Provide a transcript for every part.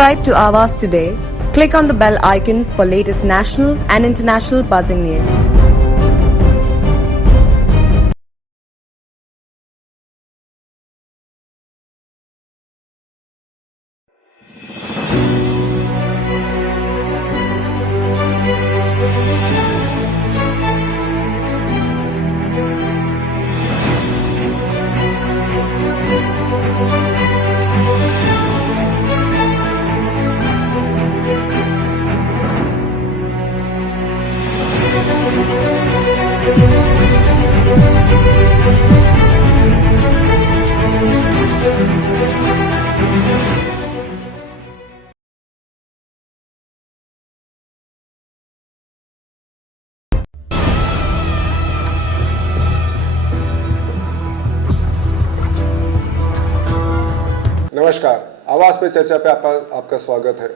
Subscribe to Avas today. Click on the bell icon for latest national and international buzzing news. नमस्कार, आवाज पे चर्चा पे आपका स्वागत है।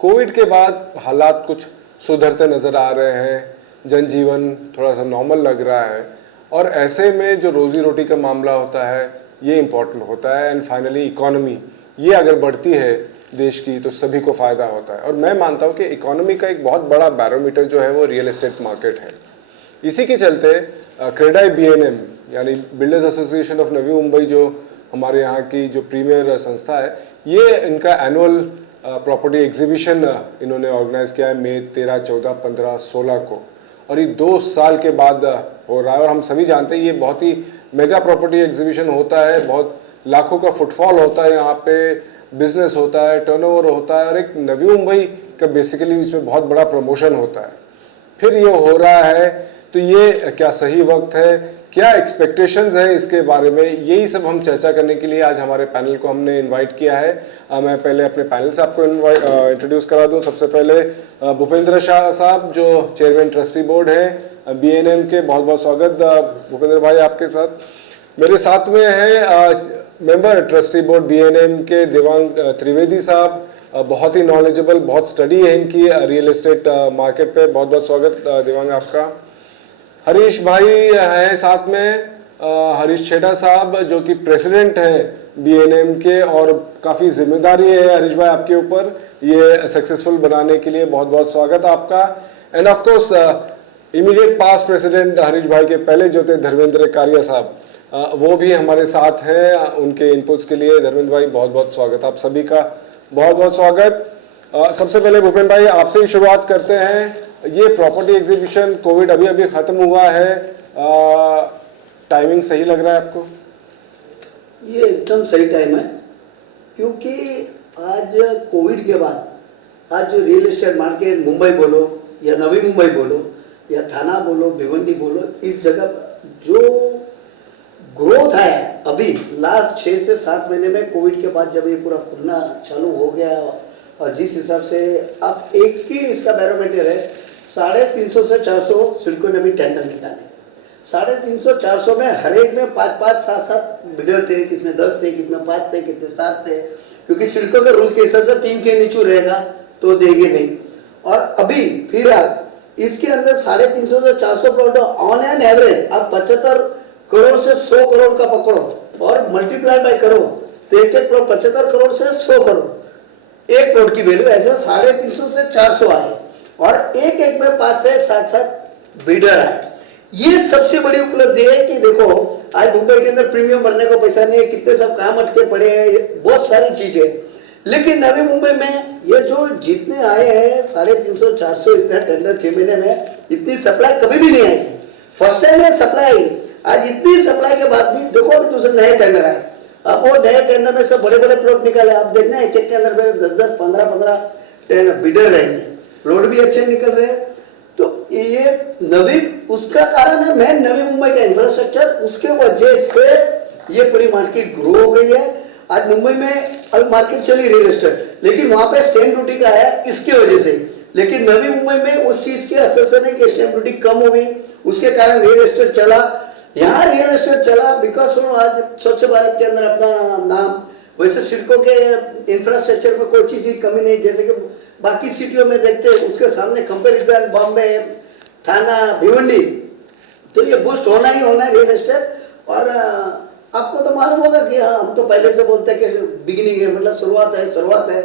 कोविड के बाद हालात कुछ सुधरते नजर आ रहे हैं, जनजीवन थोड़ा सा नॉर्मल लग रहा है और ऐसे में जो रोजी रोटी का मामला होता है ये इम्पोर्टेंट होता है एंड फाइनली इकोनॉमी ये अगर बढ़ती है देश की तो सभी को फायदा होता है। और मैं मानता हूँ कि इकोनॉमी का एक बहुत बड़ा बैरोमीटर जो है वो रियल एस्टेट मार्केट है। इसी के चलते क्रेडाई BNM यानी builders association of Navi Mumbai जो हमारे यहाँ की जो प्रीमियर संस्था है, ये इनका एनुअल प्रॉपर्टी एग्जीबिशन इन्होंने ऑर्गेनाइज किया है मई 13, 14, 15, 16 को और ये 2 साल के बाद हो रहा है। और हम सभी जानते हैं ये बहुत ही मेगा प्रॉपर्टी एग्जीबिशन होता है, बहुत लाखों का फुटफॉल होता है, यहाँ पे बिजनेस होता है, टर्नओवर होता है और एक नवी मुंबई का बेसिकली इसमें बहुत बड़ा प्रमोशन होता है। फिर ये हो रहा है तो ये क्या सही वक्त है, क्या एक्सपेक्टेशंस है इसके बारे में, यही सब हम चर्चा करने के लिए आज हमारे पैनल को हमने इनवाइट किया है। मैं पहले अपने पैनल से आपको इंट्रोड्यूस करा दूं। सबसे पहले भूपेंद्र शाह साहब जो चेयरमैन ट्रस्टी बोर्ड है BNM के, बहुत बहुत स्वागत भूपेंद्र भाई आपके साथ। मेरे साथ में है मेंबर ट्रस्टी बोर्ड BNM के देवांग त्रिवेदी साहब, बहुत ही नॉलेजेबल, बहुत स्टडी है इनकी रियल एस्टेट मार्केट पे, बहुत बहुत स्वागत देवांग आपका। हरीश भाई हैं साथ में, हरीश छेड़ा साहब जो कि प्रेसिडेंट हैं BNM के और काफ़ी जिम्मेदारी है हरीश भाई आपके ऊपर ये सक्सेसफुल बनाने के लिए, बहुत बहुत स्वागत आपका। End of course immediate past president Harish भाई के पहले जो थे धर्मेंद्र कारिया साहब, वो भी हमारे साथ हैं, उनके इनपुट्स के लिए धर्मेंद्र भाई बहुत बहुत स्वागत आप सभी का, बहुत बहुत स्वागत। सबसे पहले भूपेंद्र भाई आपसे ही शुरुआत करते हैं। ये प्रॉपर्टी एग्जीबिशन कोविड अभी अभी खत्म हुआ है, टाइमिंग सही लग रहा है आपको? ये एकदम सही टाइम है क्योंकि आज कोविड के बाद आज जो रियल एस्टेट मार्केट मुंबई बोलो या नवी मुंबई बोलो या थाना बोलो भिवंडी बोलो, इस जगह जो ग्रोथ है अभी लास्ट 6 से 7 महीने में कोविड के बाद जब ये पूरा खुलना चालू हो गया और जिस हिसाब से अब एक ही इसका बैरोमीटर है 350 से 400 सिडको ने भी टेंडर निकाले। 350 400 में हर एक में 5-5 7-7 बिडर थे, किसमें 10 थे, कितने 5 थे, कितने 7 थे, क्योंकि सिडको के रूल के हिसाब से 3 के नीचे रहेगा तो देंगे नहीं। और अभी फिर इसके अंदर 350 से 400 प्लॉट ऑन एन एवरेज आप 75 करोड़ से 100 करोड़ का पकड़ो और मल्टीप्लाई बाय करो तो एक प्लॉट 75 करोड़ से 100 करोड़ एक प्लॉट की वैल्यू, ऐसा 350 से 400 आए और एक में 5 से 7 बिडर आए। ये सबसे बड़ी उपलब्धि है कि देखो आज मुंबई के अंदर प्रीमियम भरने को पैसा नहीं है, कितने सब काम अटके पड़े हैं, बहुत सारी चीजें, लेकिन नवी मुंबई में ये जो जितने आए हैं 350 400 इतना टेंडर 6 महीने में, इतनी सप्लाई कभी भी नहीं आई थी। फर्स्ट टाइम ये सप्लाई आई। आज इतनी सप्लाई के बाद भी देखो अभी दूसरे नए टेंडर आए, अब वो नए टेंडर में सब बड़े बड़े प्लॉट निकाले, आप देखना एक के अंदर 10-10 15-15 बिडर रहेंगे, प्लॉट भी अच्छे निकल रहे हैं। तो ये नवी उसका कारण है मैं नवी मुंबई का इंफ्रास्ट्रक्चर, उसके वजह से ये पूरी मार्केट ग्रो हो गई है। आज मुंबई में अब मार्केट चली रियल एस्टेट, लेकिन वहां पे स्टैंप ड्यूटी का है इसके वजह से, लेकिन नवी मुंबई में उस चीज के असर है कि स्टैंप ड्यूटी कम हो गई, उसके कारण रियल एस्टेट चला। यहाँ रियल एस्टेट चला बिकॉज आज स्वच्छ भारत के अंदर अपना नाम, वैसे सिडको के इंफ्रास्ट्रक्चर में कोई चीज की कमी नहीं, जैसे कि बाकी सिटियों में देखते हैं उसके सामने कंपैरिजन बॉम्बे, थाना, भिवंडी, तो ये बूस्ट होना ही होना है रियल एस्टेट। और आपको तो मालूम होगा कि हाँ हम तो पहले से बोलते हैं कि बिगिनिंग है, मतलब शुरुआत है।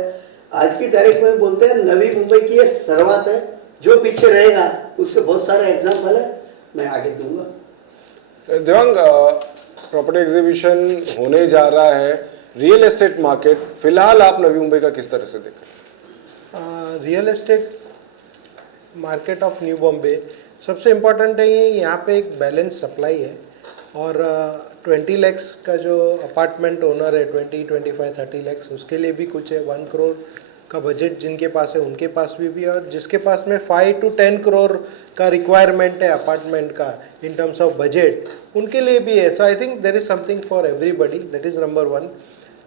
आज की तारीख में बोलते हैं नवी मुंबई की ये शुरुआत है, जो पीछे रहेगा उसके बहुत सारे एग्जाम्पल है, मैं आगे दूंगा। देवांग, प्रॉपर्टी एग्जीबिशन होने जा रहा है, रियल एस्टेट मार्केट फिलहाल आप नवी मुंबई का किस तरह से देख रहे हैं? Real estate market of New Bombay सबसे इम्पोर्टेंट है ये, यहाँ पे एक बैलेंस सप्लाई है और 20 लैक्स का जो अपार्टमेंट ओनर है 20, 25, 30 लैक्स उसके लिए भी कुछ है, 1 करोड़ का बजट जिनके पास है उनके पास भी और जिसके पास में 5 to 10 करोड़ का रिक्वायरमेंट है अपार्टमेंट का इन टर्म्स ऑफ बजट उनके लिए भी है। So I think there is something for everybody, that is number 1।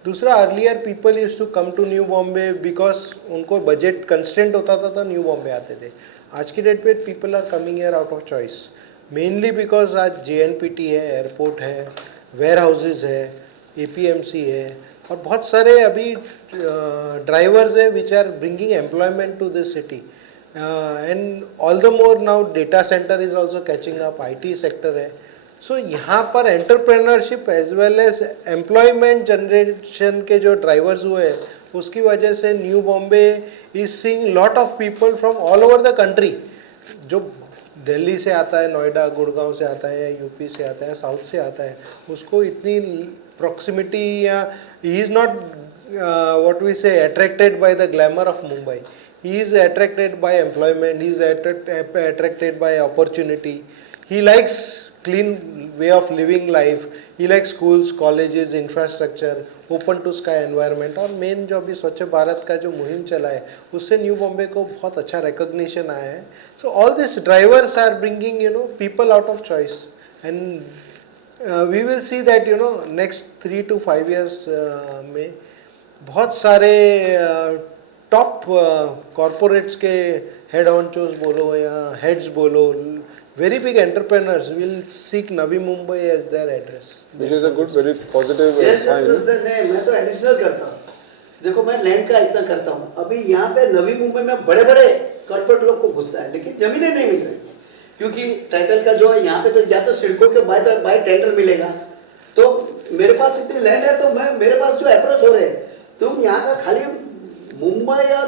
दूसरा, earlier people use to come to New Bombay because उनको बजट कंस्टेंट होता था तो न्यू बॉम्बे आते थे। आज की डेट पे people are coming here out of choice, mainly because आज JNPT है, एयरपोर्ट है, वेयर हाउसेज है, APMC है और बहुत सारे अभी ड्राइवर्स है which are bringing employment to this city and all the more now data centre is also catching up, IT sector है। सो यहाँ पर entrepreneurship as well as employment generation के जो ड्राइवर्स हुए हैं उसकी वजह से new Bombay is seeing lot of people from all over the country. जो दिल्ली से आता है, नोएडा गुड़गांव से आता है, या UP से आता है, साउथ से आता है, उसको इतनी प्रॉक्सिमिटी या he is not what we say attracted by the glamour of Mumbai, he is attracted by employment, he is attracted by opportunity, he likes clean way of living life, he likes schools, colleges, infrastructure, open to sky environment और main जो अभी स्वच्छ भारत का जो मुहिम चला है उससे न्यू बॉम्बे को बहुत अच्छा रिकॉग्निशन आया है। So all this drivers are bringing people out of choice and we will see that next 3 to 5 years में बहुत सारे टॉप कॉरपोरेट्स के हेड ऑनचोज बोलो या हेड्स बोलो, very big entrepreneurs will seek Navi Mumbai as their address. Which is a good, very positive sign. नहीं, मैं तो एडिशनल करता हूँ। देखो, मैं लैंड का इतना करता हूँ, अभी यहाँ पे नवी मुंबई में बड़े बड़े कॉर्पोरेट लोग को घुसता है लेकिन जमीनें नहीं मिल रही क्योंकि टाइटल का जो है यहाँ पे तो या तो सिडको के बाय टेंडर मिलेगा। तो मेरे पास इतनी लैंड है तो मेरे पास जो अप्रोच हो रहे हैं, तुम यहाँ का खाली मुंबई या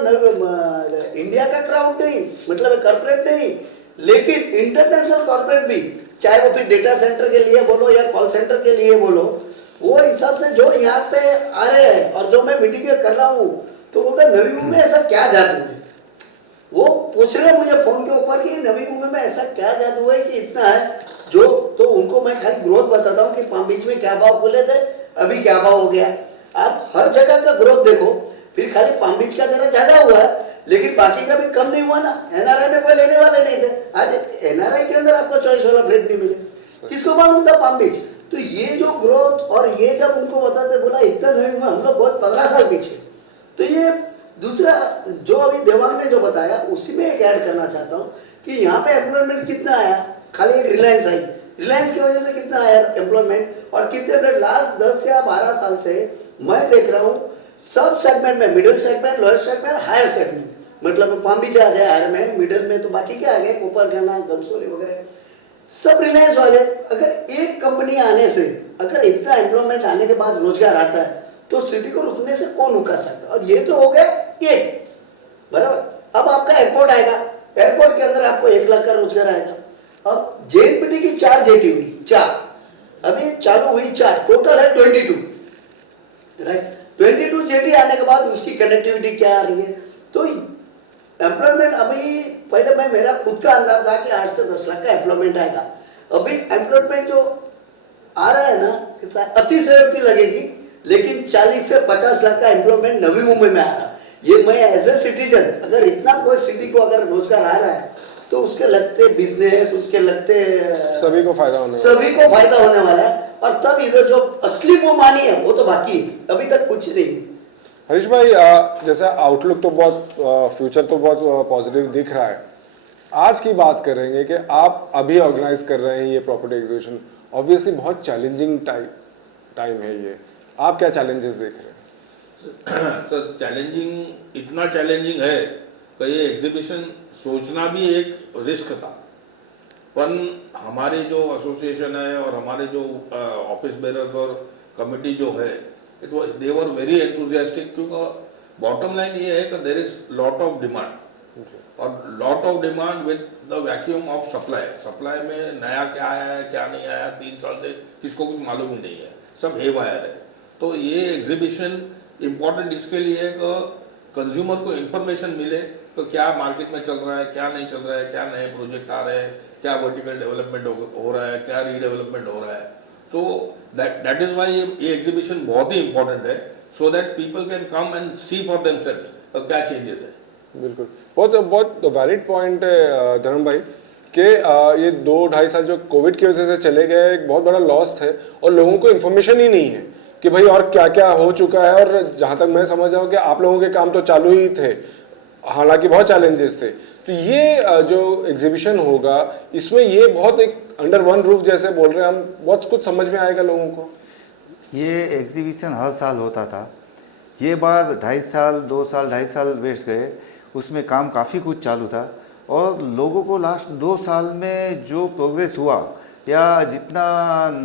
इंडिया का क्राउड नहीं, मतलब कॉर्पोरेट नहीं, लेकिन इंटरनेशनल कॉर्पोरेट भी, चाहे वो फिर डेटा सेंटर के लिए बोलो या कॉल सेंटर के लिए बोलो, वो हिसाब से जो यहाँ पे आ रहे हैं और जो मैं मीटिंग कर रहा हूँ तो वो नवी मुंबई में ऐसा क्या जादू है, वो पूछ रहे हैं मुझे फोन के ऊपर कि नवी मुंबई में ऐसा क्या जादू है कि इतना है जो, तो उनको मैं खाली ग्रोथ बताता हूँ कि पाम बीच में क्या भाव खुले थे, अभी क्या भाव हो गया। आप हर जगह का ग्रोथ देखो, फिर खाली पाम बीच का जरा ज्यादा हुआ है लेकिन बाकी का भी कम नहीं हुआ ना। NRI में कोई लेने वाले नहीं थे, आज NRI के अंदर आपको चॉइस वाला फ्लैट नहीं मिले, किसको मालूम था पाम बीच। तो ये जो ग्रोथ और ये जब उनको बताते बोला इतना नहीं हुआ, हम लोग बहुत 15 साल पीछे। तो ये दूसरा जो अभी देवांग ने जो बताया उसी में एक ऐड करना चाहता हूँ कि यहाँ पे एम्प्लॉयमेंट कितना आया, खाली एक रिलायंस आई, रिलायंस की वजह से कितना आया एम्प्लॉयमेंट और कितने लास्ट 10 या 12 साल से मैं देख रहा हूँ सब सेगमेंट में, middle segment, lower segment, higher segment, मतलब पाम बीच आ जाए हायर में, मिडिल में तो बाकी क्या आ गए, कोपर गन्ना, गमसोली वगैरह, सब रिलायंस वाले। अगर एक कंपनी आने से अगर इतना एम्प्लॉयमेंट आने के बाद रोजगार आता है तो सिटी को रुकने से कौन रुका सकता। और ये तो हो गया एक बराबर। अब आपका एयरपोर्ट आएगा, एयरपोर्ट के अंदर आपको 1 लाख का रोजगार आएगा। अब JNPT की 4 जेटी हुई, 4 अभी चालू हुई, 4 टोटल है 22, राइट। 22 जेटी आने के बाद उसकी कनेक्टिविटी क्या आ रही है, तो एम्प्लॉयमेंट अभी पहले मैं मेरा खुद का अंदाज था कि 8 से 10 लाख का एम्प्लॉयमेंट आएगा। अभी एम्प्लॉयमेंट जो आ रहा है ना, अतिशयोक्ति लगेगी लेकिन 40 से 50 लाख का एम्प्लॉयमेंट नवी मुंबई में आ रहा है। ये मैं एज ए सिटीजन, अगर इतना कोई सिटी को अगर रोजगार आ रहा है तो उसके लगते बिजनेस, उसके लगते सभी को फायदा होने वाला है। और तब इधर जो असली मुंबानी है वो तो बाकी है, अभी तक कुछ नहीं। हरीश भाई, जैसा आउटलुक तो बहुत, फ्यूचर तो बहुत पॉजिटिव दिख रहा है। आज की बात करेंगे कि आप अभी ऑर्गेनाइज कर रहे हैं ये प्रॉपर्टी एग्जीबिशन, ऑब्वियसली बहुत चैलेंजिंग टाइम है ये, आप क्या चैलेंजेस देख रहे हैं? सर, चैलेंजिंग इतना चैलेंजिंग है कि ये एग्जीबिशन सोचना भी एक रिस्क था, पर हमारे जो एसोसिएशन है और हमारे जो ऑफिस बेरर्स और कमेटी जो है, दे वर वेरी एंथुजियास्टिक, क्योंकि बॉटम लाइन ये है कि there is lot of demand और lot of demand with the vacuum of supply. Supply में नया क्या आया है क्या नहीं आया 3 साल से किसको कुछ मालूम ही नहीं है, सब हे वायर है। तो ये एग्जीबिशन इम्पोर्टेंट इसके लिए है कि कंज्यूमर को इंफॉर्मेशन मिले तो क्या मार्केट में चल रहा है क्या नहीं चल रहा है, क्या नए प्रोजेक्ट आ रहे हैं, क्या वर्टिकल डेवलपमेंट हो रहा है, क्या रीडेवलपमेंट हो रहा है। तो दैट इज वाई ये एग्जीबिशन बहुत ही इंपॉर्टेंट है, so that people can come and see for themselves क्या चेंजेस है। बिल्कुल, बहुत बहुत वैलिड पॉइंट है धर्म भाई कि ये 2-2.5 साल जो कोविड की वजह से चले गए एक बहुत बड़ा लॉस है और लोगों को इन्फॉर्मेशन ही नहीं है कि भाई और क्या क्या हो चुका है। और जहाँ तक मैं समझ रहा हूँ कि आप लोगों के काम तो चालू ही थे, हालांकि बहुत चैलेंजेस थे। तो ये जो एग्जीबिशन होगा इसमें ये बहुत एक अंडर वन रूफ जैसे बोल रहे हैं हम, बहुत कुछ समझ में आएगा लोगों को। ये एग्जीबिशन हर साल होता था, ये बार 2.5 साल वेस्ट गए, उसमें काम काफ़ी कुछ चालू था और लोगों को लास्ट 2 साल में जो प्रोग्रेस हुआ या जितना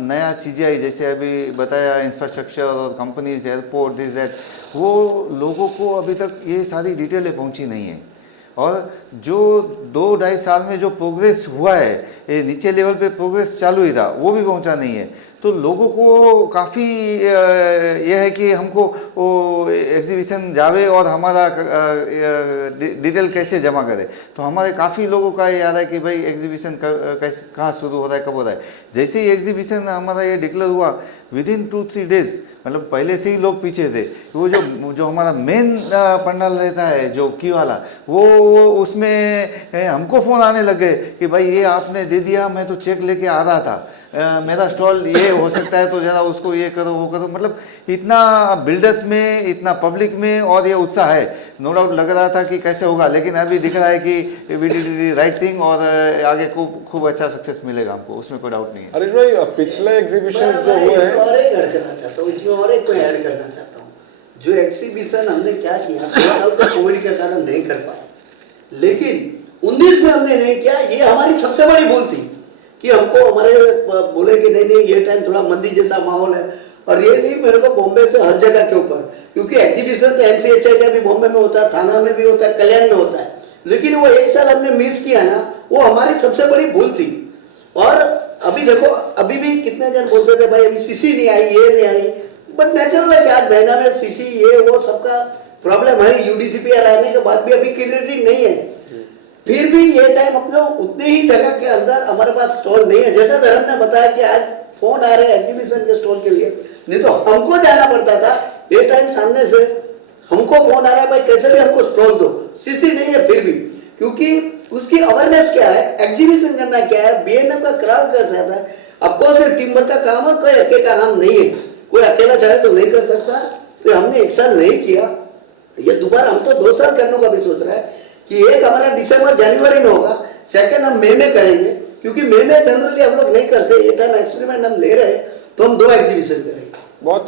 नया चीज़ें आई, जैसे अभी बताया इंफ्रास्ट्रक्चर और कंपनीज एयरपोर्ट दिस दैट, वो लोगों को अभी तक ये सारी डिटेलें पहुंची नहीं है। और जो 2-2.5 साल में जो प्रोग्रेस हुआ है, ये नीचे लेवल पे प्रोग्रेस चालू ही था, वो भी पहुंचा नहीं है। तो लोगों को काफ़ी यह है कि हमको वो एग्जीबिशन जावे और हमारा डिटेल कैसे जमा करे। तो हमारे काफ़ी लोगों का ये याद है कि भाई एग्जीबिशन कैसे कहाँ शुरू हो रहा है, कब हो रहा है। जैसे ही एग्जीबिशन हमारा ये डिक्लेयर हुआ, विदिन 2-3 डेज, मतलब पहले से ही लोग पीछे थे। वो जो हमारा मेन पंडाल रहता है जो की वाला, वो उसमें हमको फ़ोन आने लग गए कि भाई ये आपने दे दिया, मैं तो चेक लेके आ रहा था, मेरा स्टॉल ये हो सकता है तो ज़रा उसको ये करो वो करो। मतलब इतना बिल्डर्स में, इतना पब्लिक में और ये उत्साह है। नो डाउट लग रहा था कि कैसे होगा, लेकिन अभी दिख रहा है कि वी डिड राइट थिंग और आगे खूब अच्छा सक्सेस मिलेगा हमको, उसमें कोई डाउट नहीं है। हरीश भाई, पिछले एग्जीबिशन जो हुए हैं, और एक ऐड करना चाहता हूँ, इसमें और एक ऐड करना चाहता हूँ। जो एग्जीबिशन हमने क्या किया, 2 साल तो कोविड के कारण नहीं कर पाए, लेकिन 19 में हमने नहीं किया। ये हमारी सबसे बड़ी भूल थी कि हमको हमारे बोले कि नहीं ये टाइम थोड़ा मंदी जैसा माहौल है। और ये नहीं, मेरे को बॉम्बे से हर जगह के ऊपर, क्योंकि एग्जीबिशन तो NCHI का भी बॉम्बे में होता है, थाना में भी होता है, कल्याण में होता है, लेकिन वो 1 साल हमने मिस किया ना, वो हमारी सबसे बड़ी भूल थी। और अभी देखो, अभी भी कितने जन बोलते थे भाई अभी CC नहीं आई, ये नहीं आई, बट नेचुरल है कि आज महीना में CC ये वो सबका प्रॉब्लम है। UDCPR आने के बाद भी अभी क्लियरिटी नहीं है, फिर भी ये टाइम अपने उतने ही जगह के अंदर हमारे पास स्टॉल नहीं है। जैसा धर्म ने बताया कि आज फोन आ रहे हैं एग्जीबिशन के स्टॉल के लिए, नहीं तो हमको जाना पड़ता था। ये टाइम सामने से हमको फोन आ रहा है भाई कैसे भी हमको स्टॉल दो, CC नहीं है फिर भी, क्योंकि उसकी अवेयरनेस क्या है, एग्जीबिशन करना क्या है, BNF का क्राउड कैसा आता है। अफकोर्स ये टीम वर्क का काम है, कोई अकेले का काम नहीं है, कोई अकेला चाहे तो नहीं कर सकता। तो हमने 1 साल नहीं किया, ये दोबारा हम तो 2 साल करने का भी सोच रहे हैं कि एक हमारा दिसंबर जनवरी में होगा, सेकंड हम मई में करेंगे, क्योंकि मई में जनरली हम लोग नहीं करते। ये टाइम एक्सपेरिमेंट हम ले रहे हैं तो हम 2 एग्जीबिशन करेंगे। बहुत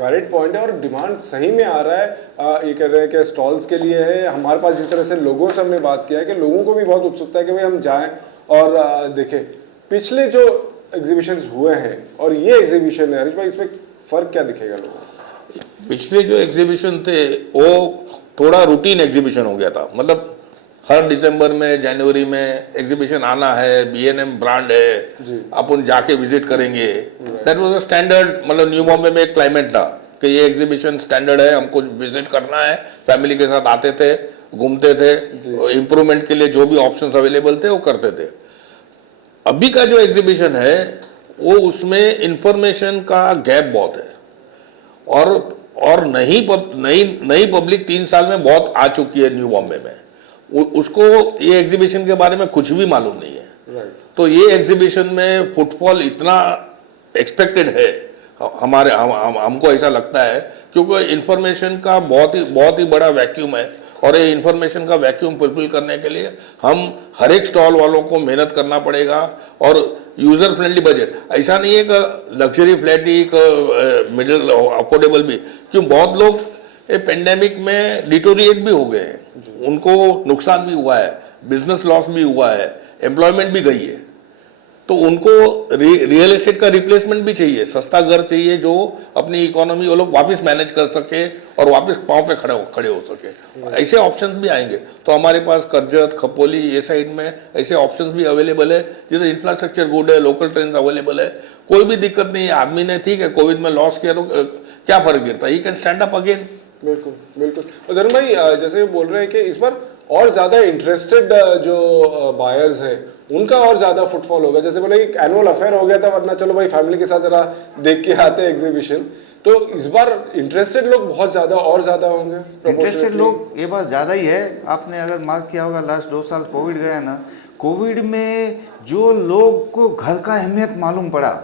वैलिड पॉइंट है और डिमांड सही में आ रहा है। ये कह रहे हैं कि स्टॉल्स के लिए है, हमारे पास जिस तरह से लोगों से हमने बात किया है कि लोगों को भी बहुत उत्सुकता है कि भाई हम जाएं और देखें। पिछले जो एग्जीबिशंस हुए हैं और ये एग्जीबिशन है, हरीश भाई, इसमें फर्क क्या दिखेगा लोगों को? पिछले जो एग्जीबिशन थे वो थोड़ा रूटीन एग्जीबिशन हो गया था, मतलब हर दिसंबर में जनवरी में एग्जीबिशन आना है, BNM ब्रांड है, अपन जाके विजिट करेंगे। दैट वाज अ स्टैंडर्ड, मतलब न्यू बॉम्बे में एक क्लाइमेट था कि ये एग्जीबिशन स्टैंडर्ड है, हमको विजिट करना है। फैमिली के साथ आते थे, घूमते थे, इम्प्रूवमेंट के लिए जो भी ऑप्शंस अवेलेबल थे वो करते थे। अभी का जो एग्जीबिशन है वो उसमें इंफॉर्मेशन का गैप बहुत है और नई पब्लिक 3 साल में बहुत आ चुकी है न्यू बॉम्बे में, उसको ये एग्जीबिशन के बारे में कुछ भी मालूम नहीं है। तो ये एग्जीबिशन में फुटफॉल इतना एक्सपेक्टेड है, हमको ऐसा लगता है, क्योंकि इंफॉर्मेशन का बहुत ही बड़ा वैक्यूम है और ये इंफॉर्मेशन का वैक्यूम फुलफिल करने के लिए हम हर एक स्टॉल वालों को मेहनत करना पड़ेगा। और यूजर फ्रेंडली बजट, ऐसा नहीं है कि लग्जरी फ्लैट ही, मिडिल अफोर्डेबल भी, क्यों बहुत लोग ये पेंडेमिक में डिटोरिएट भी हो गए हैं, उनको नुकसान भी हुआ है, बिजनेस लॉस भी हुआ है, एम्प्लॉयमेंट भी गई है। तो उनको रियल एस्टेट का रिप्लेसमेंट भी चाहिए, सस्ता घर चाहिए जो अपनी इकोनॉमी वो लोग वापस मैनेज कर सके और वापस पाँव पे खड़े हो सके। ऐसे ऑप्शंस भी आएंगे। तो हमारे पास कर्जत, खपोली ये साइड में ऐसे ऑप्शंस भी अवेलेबल है जिधर इंफ्रास्ट्रक्चर गुड है, लोकल ट्रेन अवेलेबल है, कोई भी दिक्कत नहीं है। आदमी ने ठीक है कोविड में लॉस किया तो क्या फर्क गिरता है, he can stand up again. बिल्कुल बिल्कुल। और धर्म भाई जैसे बोल रहे हैं कि इस बार और ज्यादा इंटरेस्टेड जो बायर्स हैं उनका और ज्यादा फुटफॉल होगा। जैसे बोले एक एनुअल अफेयर हो गया था, वरना चलो भाई फैमिली के साथ जरा देख के आते हैं एग्जीबिशन, तो इस बार इंटरेस्टेड लोग बहुत ज्यादा और ज्यादा होंगे। इंटरेस्टेड लोग ये बात ज़्यादा ही है। आपने अगर मार्क किया होगा लास्ट 2 साल कोविड गया ना, कोविड में जो लोग को घर का अहमियत मालूम पड़ा।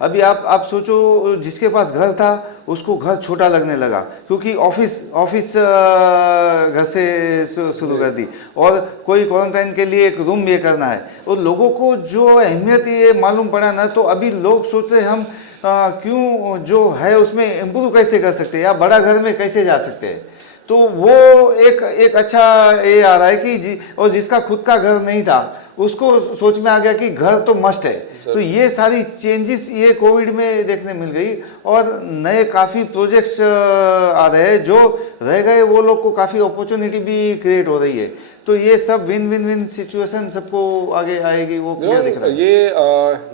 अभी आप सोचो जिसके पास घर था उसको घर छोटा लगने लगा क्योंकि ऑफिस घर से शुरू कर दी और कोई क्वारंटाइन के लिए एक रूम ये करना है। और लोगों को जो अहमियत ये मालूम पड़ा ना, तो अभी लोग सोच रहे हम क्यों जो है उसमें इम्प्रूव कैसे कर सकते हैं या बड़ा घर में कैसे जा सकते हैं। तो वो एक अच्छा ये आ रहा है कि और जिसका खुद का घर नहीं था उसको सोच में आ गया कि घर तो मस्ट है। तो ये सारी चेंजेस ये कोविड में देखने मिल गई और नए काफ़ी प्रोजेक्ट्स आ रहे हैं जो रह गए वो लोग को काफ़ी अपॉर्चुनिटी भी क्रिएट हो रही है। तो ये सब विन विन विन सिचुएशन सबको आगे आएगी, वो क्या दिख रहा है। ये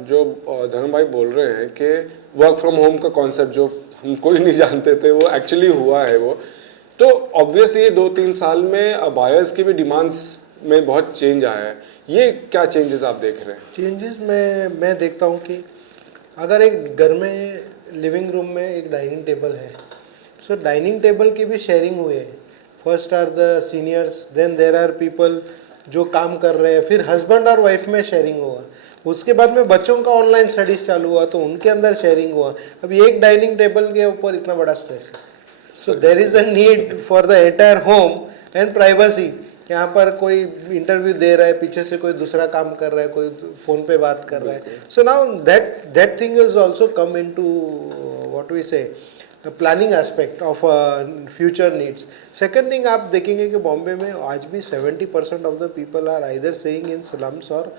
जो धर्म भाई बोल रहे हैं कि वर्क फ्रॉम होम का कॉन्सेप्ट जो हम कोई नहीं जानते थे वो एक्चुअली हुआ है वो, तो ऑब्वियसली ये 2-3 साल में बायर्स की भी डिमांड्स में बहुत चेंज आया है। ये क्या चेंजेस आप देख रहे हैं? चेंजेस में मैं देखता हूँ कि अगर एक घर में लिविंग रूम में एक डाइनिंग टेबल है, सो डाइनिंग टेबल की भी शेयरिंग हुई है। First are the seniors, then there are people जो काम कर रहे हैं, फिर हस्बैंड और वाइफ में शेयरिंग हुआ, उसके बाद में बच्चों का ऑनलाइन स्टडीज चालू हुआ तो उनके अंदर शेयरिंग हुआ। अभी एक डाइनिंग टेबल के ऊपर इतना बड़ा स्ट्रेस है। So there is a need for the entire home and privacy. यहाँ पर कोई इंटरव्यू दे रहा है, पीछे से कोई दूसरा काम कर रहा है, कोई फोन पे बात कर रहा है। So now that thing is also come into what we say planning aspect of future needs. Second thing आप देखेंगे कि बॉम्बे में आज भी 70% of the people are either staying in slums और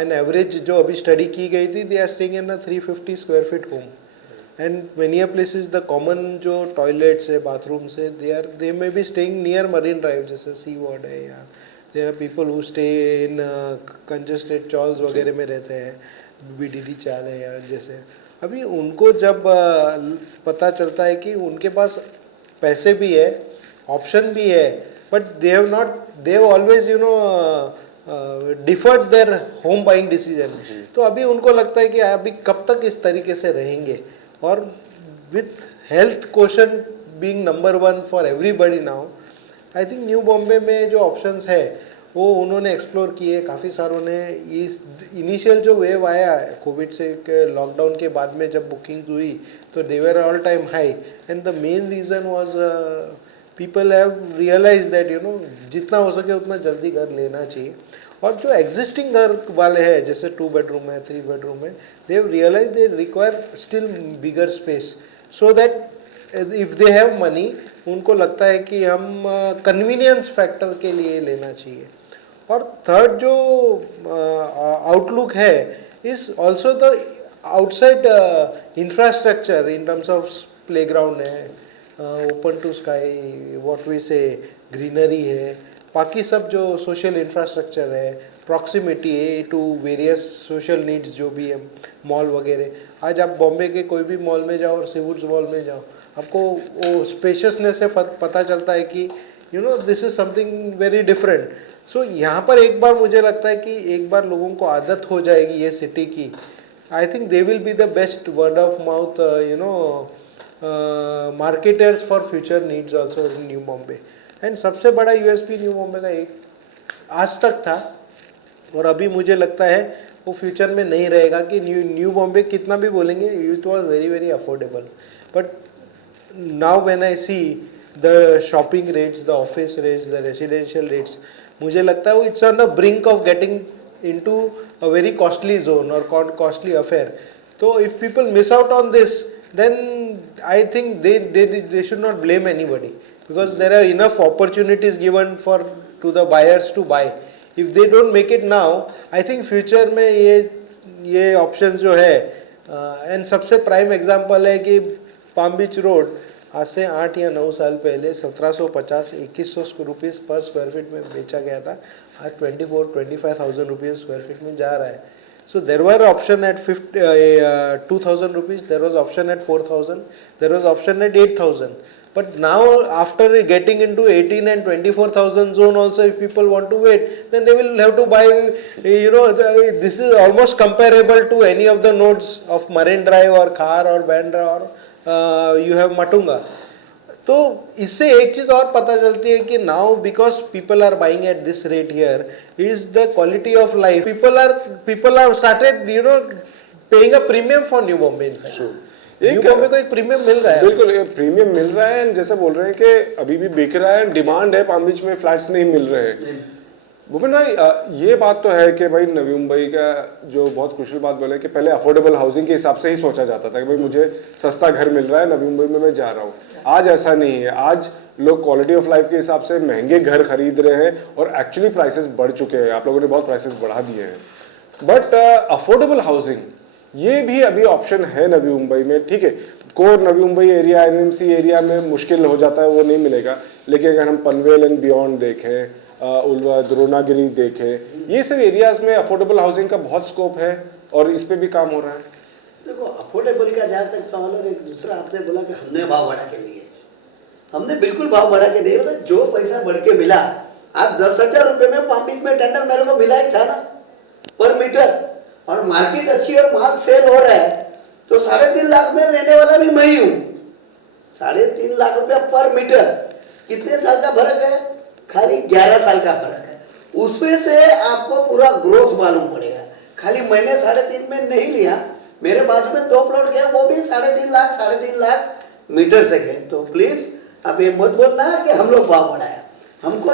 एन एवरेज जो अभी स्टडी की गई थी, they are staying in a 350 square feet home and many a places the common जो टॉयलेट्स है, बाथरूम्स है, they may be staying near Marine Drive, जैसे सी वार्ड है, या there are people who stay in congested chawls वगैरह में रहते हैं, बीडीडी चाल है या जैसे। अभी उनको जब पता चलता है कि उनके पास पैसे भी है, ऑप्शन भी है, but they have always deferred their home buying decision. तो अभी उनको लगता है कि अभी कब तक इस तरीके से रहेंगे, और with health question being number 1 for everybody now, I think new Bombay में जो ऑप्शंस है वो उन्होंने एक्सप्लोर किए काफ़ी सारों ने। इस इनिशियल जो वेव आया कोविड से, लॉकडाउन के बाद में जब बुकिंग हुई तो they were all time high, and the main reason was people have realise that जितना हो सके उतना जल्दी घर लेना चाहिए। और जो एग्जिस्टिंग घर वाले हैं, जैसे 2 बेडरूम है, 3 बेडरूम है, they have realise they require still bigger space, so that if they have money, उनको लगता है कि हम कन्वीनियंस फैक्टर के लिए लेना चाहिए। और थर्ड जो आउटलुक है is also the outside infrastructure in terms of playground है, open to sky, what we say greenery है, बाकी सब जो सोशल इंफ्रास्ट्रक्चर है, प्रॉक्सिमिटी है टू वेरियस सोशल नीड्स जो भी है, मॉल वगैरह। आज आप बॉम्बे के कोई भी मॉल में जाओ और सीवुड्स मॉल में जाओ, आपको वो स्पेशियसनेस से पता चलता है कि this is something very different. So यहाँ पर एक बार मुझे लगता है कि एक बार लोगों को आदत हो जाएगी ये सिटी की, I think they will be the best word of mouth marketers for future needs also in new Bombay. And सबसे बड़ा यूएसपी न्यू बॉम्बे का एक आज तक था, और अभी मुझे लगता है वो फ्यूचर में नहीं रहेगा कि न्यू बॉम्बे कितना भी बोलेंगे it was very very affordable, but now when I see the shopping rates, the office rates, the residential rates, मुझे लगता है वो it's on the brink of getting into a very costly zone और costly affair. तो if people miss out on this, then I think they should not blame anybody, because there are enough opportunities given to the buyers to buy. If they don't make it now, I think future में ये ये option जो है and सबसे prime example है कि palm बीच road आज से 8 या 9 साल पहले 1750-2100 रुपीज़ पर स्क्वायर फीट में बेचा गया था, आज 24-25,000 रुपीज़ स्क्वायर फीट में जा रहा है. So there were option at 2,000 rupees, there was option at 4,000, there was option at 8,000. But now after getting into 18 and 24,000 zone also, if people want to wait, then they will have to buy, this is almost comparable to any of the nodes of Marine Drive or Khar or Bandra or you have Matunga. तो इससे एक चीज और पता चलती है कि now because people are buying at this rate here is the quality of life. People are started paying a premium for New Bombay. New Bombay को एक प्रीमियम मिल रहा है. बिल्कुल प्रीमियम मिल रहा है. जैसे बोल रहे हैं कि अभी भी बिक रहा है, डिमांड है, पाम बीच में फ्लैट्स नहीं मिल रहे हैं. भूपेन भाई, ये बात तो है कि भाई नवी मुंबई का जो बहुत क्रुशियल बात बोले कि पहले अफोर्डेबल हाउसिंग के हिसाब से ही सोचा जाता था कि भाई मुझे सस्ता घर मिल रहा है, नवी मुंबई में मैं जा रहा हूँ. आज ऐसा नहीं है. आज लोग क्वालिटी ऑफ लाइफ के हिसाब से महंगे घर खरीद रहे हैं और एक्चुअली प्राइसेस बढ़ चुके हैं. आप लोगों ने बहुत प्राइसेस बढ़ा दिए हैं. बट अफोर्डेबल हाउसिंग ये भी अभी ऑप्शन है नवी मुंबई में. ठीक है, core Navi Mumbai area, MMC area में मुश्किल हो जाता है, वो नहीं मिलेगा. लेकिन अगर हम पनवेल एंड बियॉन्ड देखें, द्रोणागिरी देखें, ये सब एरियाज में अफोर्डेबल हाउसिंग का बहुत स्कोप है और इस पे भी काम हो रहा है. देखो, अफोर्डेबल का जहाँ तक सवाल है, एक दूसरा आपने बोला कि हमने भाव बढ़ा के लिए. हमने बिल्कुल भाव बढ़ा के नहीं, मतलब जो पैसा बढ़ के मिला. आप 10,000 रुपए में पाम बीच में टेंडर मेरे को मिला ही था ना पर मीटर, और मार्केट अच्छी और माल सेल हो रहा है, तो 3.5 लाख में रहने वाला भी मैं ही हूँ. 3.5 लाख रुपया पर मीटर. कितने साल का फर्क है? खाली 11 साल का फर्क है. उसमें से आपको पूरा ग्रोथ मालूम पड़ेगा. खाली मैंने 3.5 में नहीं लिया, मेरे बाजू में 2 प्लॉट गया, वो भी 3.5 लाख मीटर से गए. तो प्लीज अब ये मत बोलना कि हम लोग भाव बढ़ाया. हमको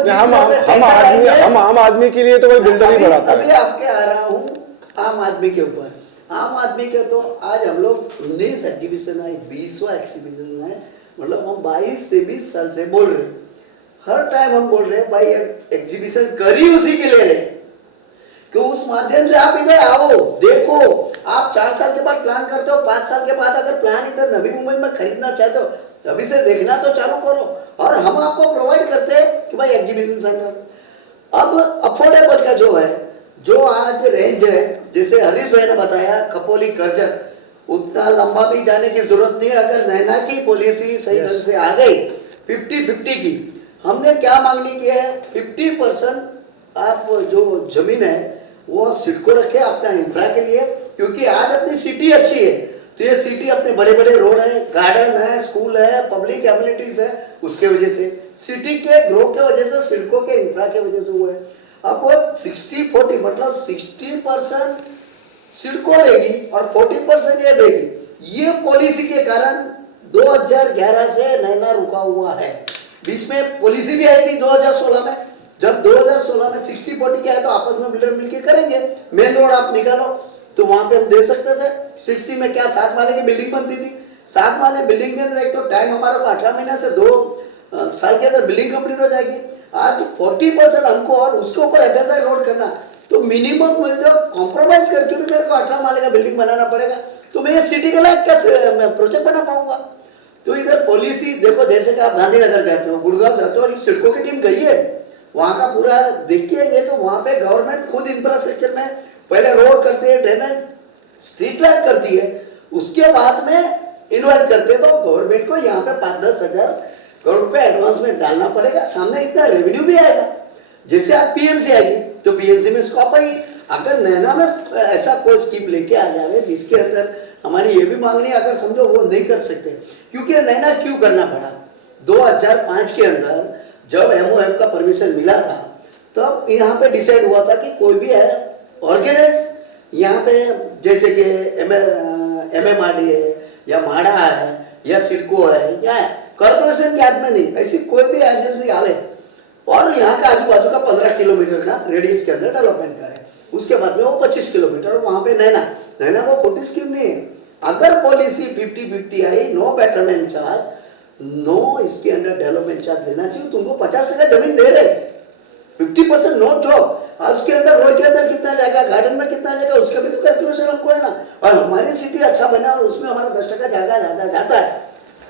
हम आम आदमी के लिए तो कोई बिल्डर ही बढ़ाता है. अभी आपके आ रहा हूँ आम आदमी के ऊपर. आम आदमी के तो आज हम लोग 19 एग्जीबिशन है, 20वां एक्सीबिशन है. मतलब हम 22 से 20 साल से बोल रहे हैं. हर टाइम हम बोल रहे हैं भाई एग्जीबिशन करी उसी के लिए कि उस माध्यम से आप इधर आओ, देखो. आप 4 साल के बाद प्लान करते हो, 5 साल के बाद अगर प्लान इधर नवी मुंबई में खरीदना चाहते हो, अभी से देखना तो चालू करो. और हम आपको प्रोवाइड करते हैं कि भाई एग्जीबिशन सेंटर. अब अफोर्डेबल का जो है, जो आज रेंज है, जैसे हरीश भाई ने बताया खपोली कर्जत, उतना लंबा भी जाने की जरूरत नहीं है. अगर नैना की पॉलिसी सही ढंग से आ गई 50-50 की, हमने क्या मांगनी की है, 50% आप जो जमीन है वो सिडको रखे अपना इंफ्रा के लिए. क्योंकि आज अपनी सिटी अच्छी है, तो ये सिटी अपने बड़े बड़े रोड है, गार्डन है, स्कूल है, पब्लिक एमिनिटीज है, उसके वजह से सिटी के ग्रो के वजह से, सिडको के इंफ्रा के वजह से हुआ है. अब वो 60-40 मतलब 60% सिडको देगी और 40% ये देगी. ये पॉलिसी के कारण 2011 से नैना रुका हुआ है. बीच में पॉलिसी भी आई थी 2016 में. जब 2016 में 60-40 क्या है, तो आपस में बिल्डर मिलकर करेंगे, मेन रोड आप निकालो, तो वहां पे हम दे सकते थे. 60 में क्या 7 माले की बिल्डिंग बनती थी. 7 माले बिल्डिंग के अंदर एक तो टाइम हमारा को 18 महीने से 2 साल के अंदर बिल्डिंग कंप्लीट हो जाएगी. आज 40% हमको और उसके ऊपर एफएसआई लोड करना, तो मिनिमम मुझे कॉम्प्रोमाइज करके भी मेरे को 18 माले का बिल्डिंग बनाना पड़ेगा. तो मैं ये सिटी के लायक कैसे मैं प्रोजेक्ट बना पाऊंगा. तो इधर पॉलिसी देखो, जैसे कि आप गांधीनगर जाते हो, गुड़गांव जाते हो, और सिडको की टीम गई है वहां का पूरा देख के ये, तो वहां पे गवर्नमेंट खुद इंफ्रास्ट्रक्चर में पहले रोड करती है, ड्रेनेज, स्ट्रीट लाइट करती है, उसके बाद में इन्वाइट करते. तो गवर्नमेंट को यहाँ पे 5-10 हजार करोड़ रुपए एडवांस में डालना पड़ेगा. सामने इतना रेवेन्यू भी आएगा. जैसे आज पीएमसी आएगी, तो पीएमसी में स्कोप आई. अगर नैना में ऐसा कोई स्कीम लेके आ जाए जिसके अंदर हमारी ये भी मांगनी है, अगर समझो वो नहीं कर सकते. क्योंकि नैना क्यों करना पड़ा, 2005 के अंदर जब एमओएफ का परमिशन मिला था, तब यहाँ पे डिसाइड हुआ था कि कोई भी है ऑर्गेनाइज यहाँ पे, जैसे कि एमएमआरडी है या माडा है या सिडको है या कॉर्पोरेशन के हाथ में नहीं, ऐसी कोई भी एजेंसी आवे और यहाँ का आजू बाजू का 15 किलोमीटर का रेडियस के अंदर डेवलपमेंट करे. उसके बाद में वो 25 किलोमीटर वहां पे नैना वो खोटी स्कीम नहीं है. अगर पॉलिसी 50-50 आई, नो बेटरमेंट चार्ज, नो इसके अंदर डेवलपमेंट चार्ज देना चाहिए. तुमको 50% जमीन दे रहे, 50% नोट ड्रॉप। उसके अंदर रोड के अंदर कितना जाएगा, गार्डन में कितना जाएगा, उसका भी तो कैलकुलेशन हमको है ना। और हमारी सिटी अच्छा बना और उसमें हमारा 10% जाएगा जाता है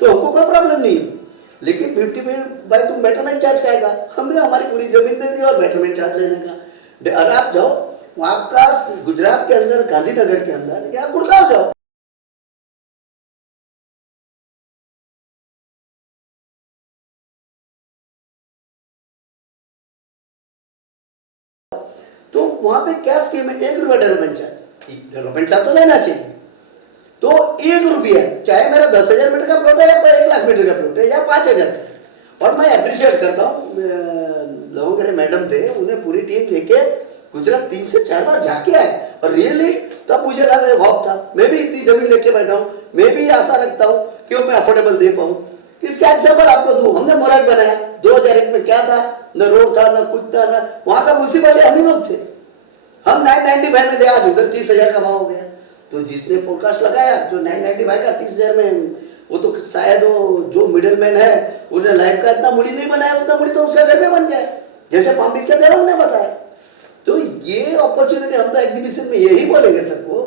तो हमको कोई प्रॉब्लम नहीं है। लेकिन 50 भाई तुम बेटरमेंट चार्ज खाएगा, हमने हमारी पूरी जमीन दे दी और बेटरमेंट चार्ज देने का। और आप जाओ आपका गुजरात के अंदर, गांधीनगर के अंदर या गुड़गांव जाओ, तो वहां पे क्या स्कीम है, 1 रुपया डेवलपमेंट चार्ज। डेवलपमेंट चार्ज तो लेना चाहिए, तो 1 रुपया, चाहे मेरा 10,000 मीटर का प्लॉट है या 1 लाख मीटर का प्लॉट है या 5,000 का है। और मैं अप्रिशिएट करता हूँ, लवंगरे मैडम थे, उन्हें पूरी टीम लेके गुजरात 3 से 4 बार जाके आए और रियली तब मुझे लगा खौफ था। मैं भी इतनी जमीन लेके बैठा हूँ, मैं भी आशा रखता हूँ कि मैं अफोर्डेबल दे पाऊँ। इसका एग्जाम्पल आपको दूं, हमने मोराग बनाया 2001 में, क्या था, न रोड था न कुछ था, न वहां का म्यूनसिपालिटी हम ही लोग थे। हम 995 में थे, आज उधर 30,000 का भाव हो गया। तो जिसने फोरकास्ट लगाया जो 995 का 30,000 में, वो तो शायद वो जो मिडिल मैन है उन्हें लाइफ का इतना मुड़ी नहीं बनाया, उतना मुड़ी तो उसका घर में बन जाए, जैसे पाम बीच का देवंग ने बताया। तो ये अपॉर्चुनिटी हम तो एग्जीबिशन में यही बोलेंगे सबको,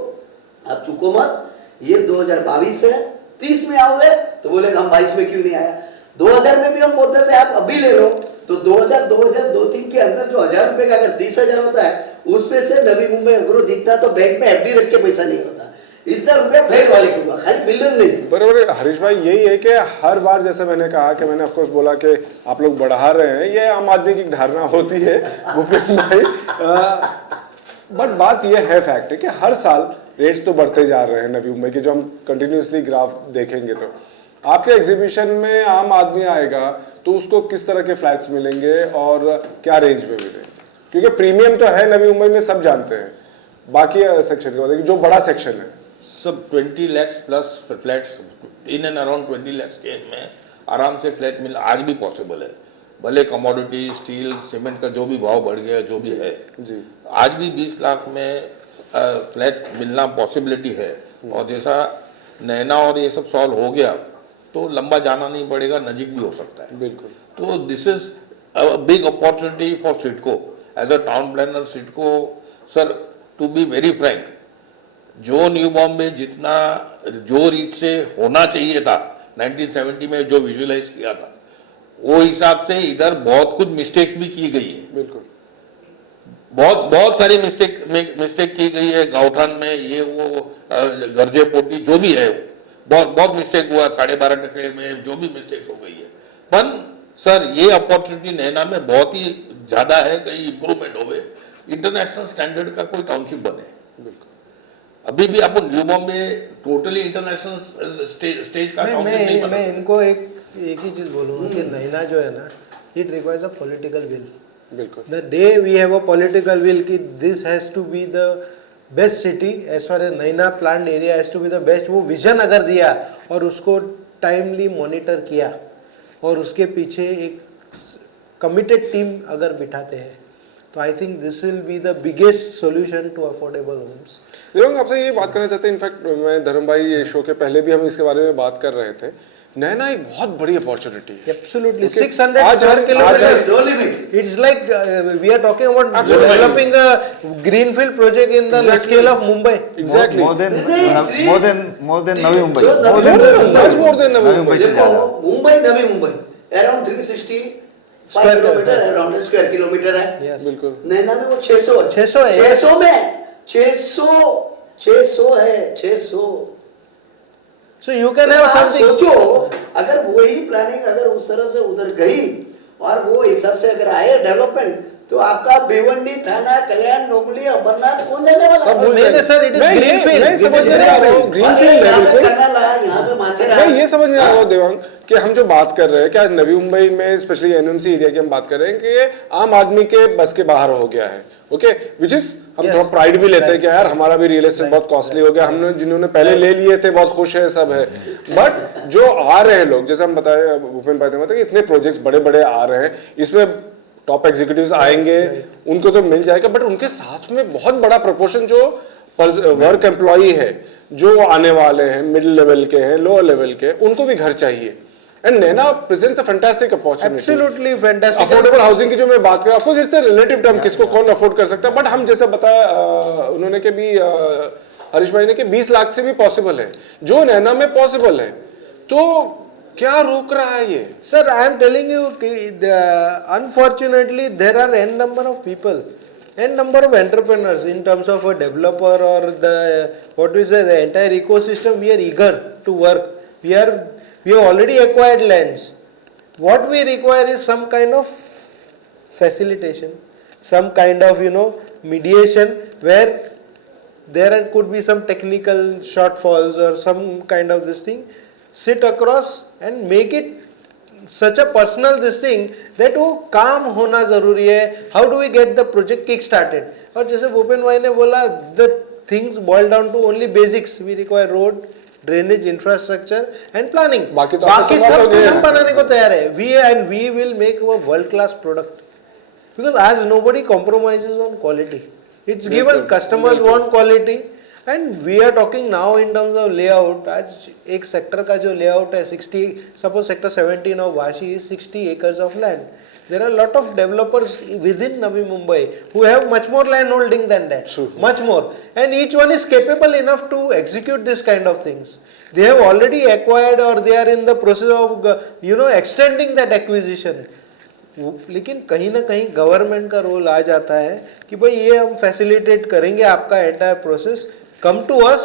आप चुको मत, ये 2022 है, 30 में आओगे तो बोलेगा हम 22 में क्यों नहीं आया। 2000 में भी हम बोलते थे आप अभी ले लो, तो 2000, 2002-3 के अंदर जो 1000 रुपए का अगर 30,000 होता है, उसमें से नवी मुंबई अग्रो दिखता तो बैंक में एफडी रख के पैसा नहीं होता, इतना रुपया फ्लैट वाले को हुआ, खाली बिल्डर नहीं। बराबर हरीश भाई, यही है कि हर बार जैसे मैंने कहा कि मैंने ऑफकोर्स बोला कि आप लोग बढ़ा रहे हैं, ये आम आदमी की धारणा होती है भूपेन भाई, बट बात ये है, फैक्ट है कि हर साल रेट्स तो बढ़ते जा रहे हैं नवी मुंबई के, जो हम कंटिन्यूसली ग्राफ देखेंगे। तो आपके एग्जीबिशन में आम आदमी आएगा तो उसको किस तरह के फ्लैट्स मिलेंगे और क्या रेंज में मिलेंगे, क्योंकि प्रीमियम तो है नवी मुंबई में, सब जानते हैं, बाकी सेक्शन के बाद जो बड़ा सेक्शन है सब 20 lakhs plus flats, in and around 20 lakhs के में आराम से फ्लैट मिल आज भी पॉसिबल है। भले कमोडिटी स्टील सीमेंट का जो भी भाव बढ़ गया, जो भी है जी, आज भी 20 लाख में फ्लैट मिलना पॉसिबिलिटी है। और जैसा नैना और ये सब सॉल्व हो गया तो लंबा जाना नहीं पड़ेगा, नजीक भी हो सकता है। बिल्कुल। तो this is a big opportunity for CIDCO as a town planner. CIDCO sir, to be very frank, जो न्यू बॉम्बे जितना जो रीच से होना चाहिए था 1970 में जो विजुअलाइज किया था, वो हिसाब से इधर बहुत कुछ मिस्टेक्स भी की गई है। बिल्कुल, बहुत सारी मिस्टेक की गई है, गौठान में ये वो गर्जे पोटी जो भी है, बहुत मिस्टेक हुआ, 12.5% में जो भी मिस्टेक्स हो गई है। पर सर ये अपॉर्चुनिटी नैना में बहुत ही ज्यादा है, कहीं इंप्रूवमेंट होवे, इंटरनेशनल स्टैंडर्ड का कोई टाउनशिप बने। अभी भी आप new Bombay totally international stage का टाउनशिप नहीं बना। मैं इनको एक ही चीज बोलूंगा कि नैना जो है ना, it requires a political will. बिल्कुल। The day we have a political will कि this has to be the best city as far as Naina plant area has to be the best, वो विजन अगर दिया और उसको timely monitor किया और उसके पीछे एक कमिटेड टीम अगर बिठाते हैं, तो I think this will be the biggest solution to affordable homes. Devang, आपसे ये बात करना चाहते हैं, इनफैक्ट मैं धर्म भाई ये शो के पहले भी हम इसके बारे में बात कर रहे थे, नैना एक बहुत बड़ी अपॉर्चुनिटी है। Absolutely, Okay. 600 आज square हम- kilometers. No limit. It's like we are talking about Absolutely. developing a greenfield project in the Exactly. scale of Mumbai. Exactly. more than नहीं, more than more than Navi Mumbai. जो More नवी than Mumbai- much more than Navi Mumbai. से देखो ज्यादा। Mumbai, Navi Mumbai around 365 Square kilometre, kilometer. Around square kilometre है। Yes. बिल्कुल। नैना में वो 600 है। 600 है। 600 में 600 है, 600। So you can have आप something. सोचो अगर वही प्लानिंग अगर उस तरह से उधर गई और वो हिसाब से अगर आए डेवलपमेंट, तो आपका भिवंडी, थाना, कल्याण, नोबली, अमरनाथ कौन जाने वाला? सब और मैंने सर इट इज नहीं, ग्रीनफील्ड। नहीं समझने आ रहा हूँ, ग्रीनफील्ड है यहाँ पे बिल्कुल। कर्नाला, यहाँ पे माथेरान। मैं ये समझने आ रहा हूँ देवांग कि हम जो बात कर रहे हैं कि आज नवी मुंबई में स्पेशली एनएमसी एरिया की हम बात कर रहे हैं कि ये आम आदमी के बस के बाहर हो गया है। ओके, विच इज हम Yes. थोड़ा प्राइड भी लेते हैं कि यार हमारा भी रियल एस्टेट बहुत कॉस्टली हो गया, हमने जिन्होंने पहले ले लिए थे बहुत खुश है, सब है। बट जो आ रहे हैं लोग, जैसे हम बताए भूपेन भाई ने बताया कि इतने प्रोजेक्ट्स बड़े बड़े आ रहे हैं, इसमें टॉप एग्जीक्यूटिव्स आएंगे, उनको तो मिल जाएगा, बट उनके साथ में बहुत बड़ा प्रोपोर्शन जो वर्क एम्प्लॉई है, जो आने वाले हैं, मिडिल लेवल के हैं, लोअर लेवल के, उनको भी घर चाहिए। And Naina presents a fantastic opportunity. Absolutely fantastic. Affordable housing की जो मैं बात करूं, of course it's a relative term, किसको कौन अफोर्ड कर सकता है, बट हम जैसे बताया उन्होंने कि भी हरीश भाई ने कि 20 लाख से भी पॉसिबल है, जो नैना में पॉसिबल है, तो क्या रोक रहा है ये? Sir, I am telling you कि unfortunately there are an number of people, n number of entrepreneurs in terms of a developer or the what we say the entire ecosystem. We are eager to work. We have already acquired lands. What we require is some kind of facilitation, some kind of mediation where there could be some technical shortfalls or some kind of this thing. Sit across and make it such a personal this thing that वो काम होना जरूरी है. How do we get the project kick started? और जैसे भूपेन भाई ने बोला, the things boil down to only basics. We require road, drainage, infrastructure and planning. बाकी सब कुछ हम बनाने को तैयार है. We will make a world class product because as nobody compromises on quality. It's given customers want quality. And we are talking now in terms of layout. आज एक सेक्टर का जो लेआउट है 60, suppose sector 17 of Vashi is 60 acres of land. There are lot of developers within Navi Mumbai who have much more land holding than that, much more, and each one is capable enough to execute this kind of things. They have already acquired और they are in the process of extending that acquisition. लेकिन कहीं ना कहीं government का role आ जाता है कि भाई ये हम फैसिलिटेट करेंगे आपका entire process. Come to us,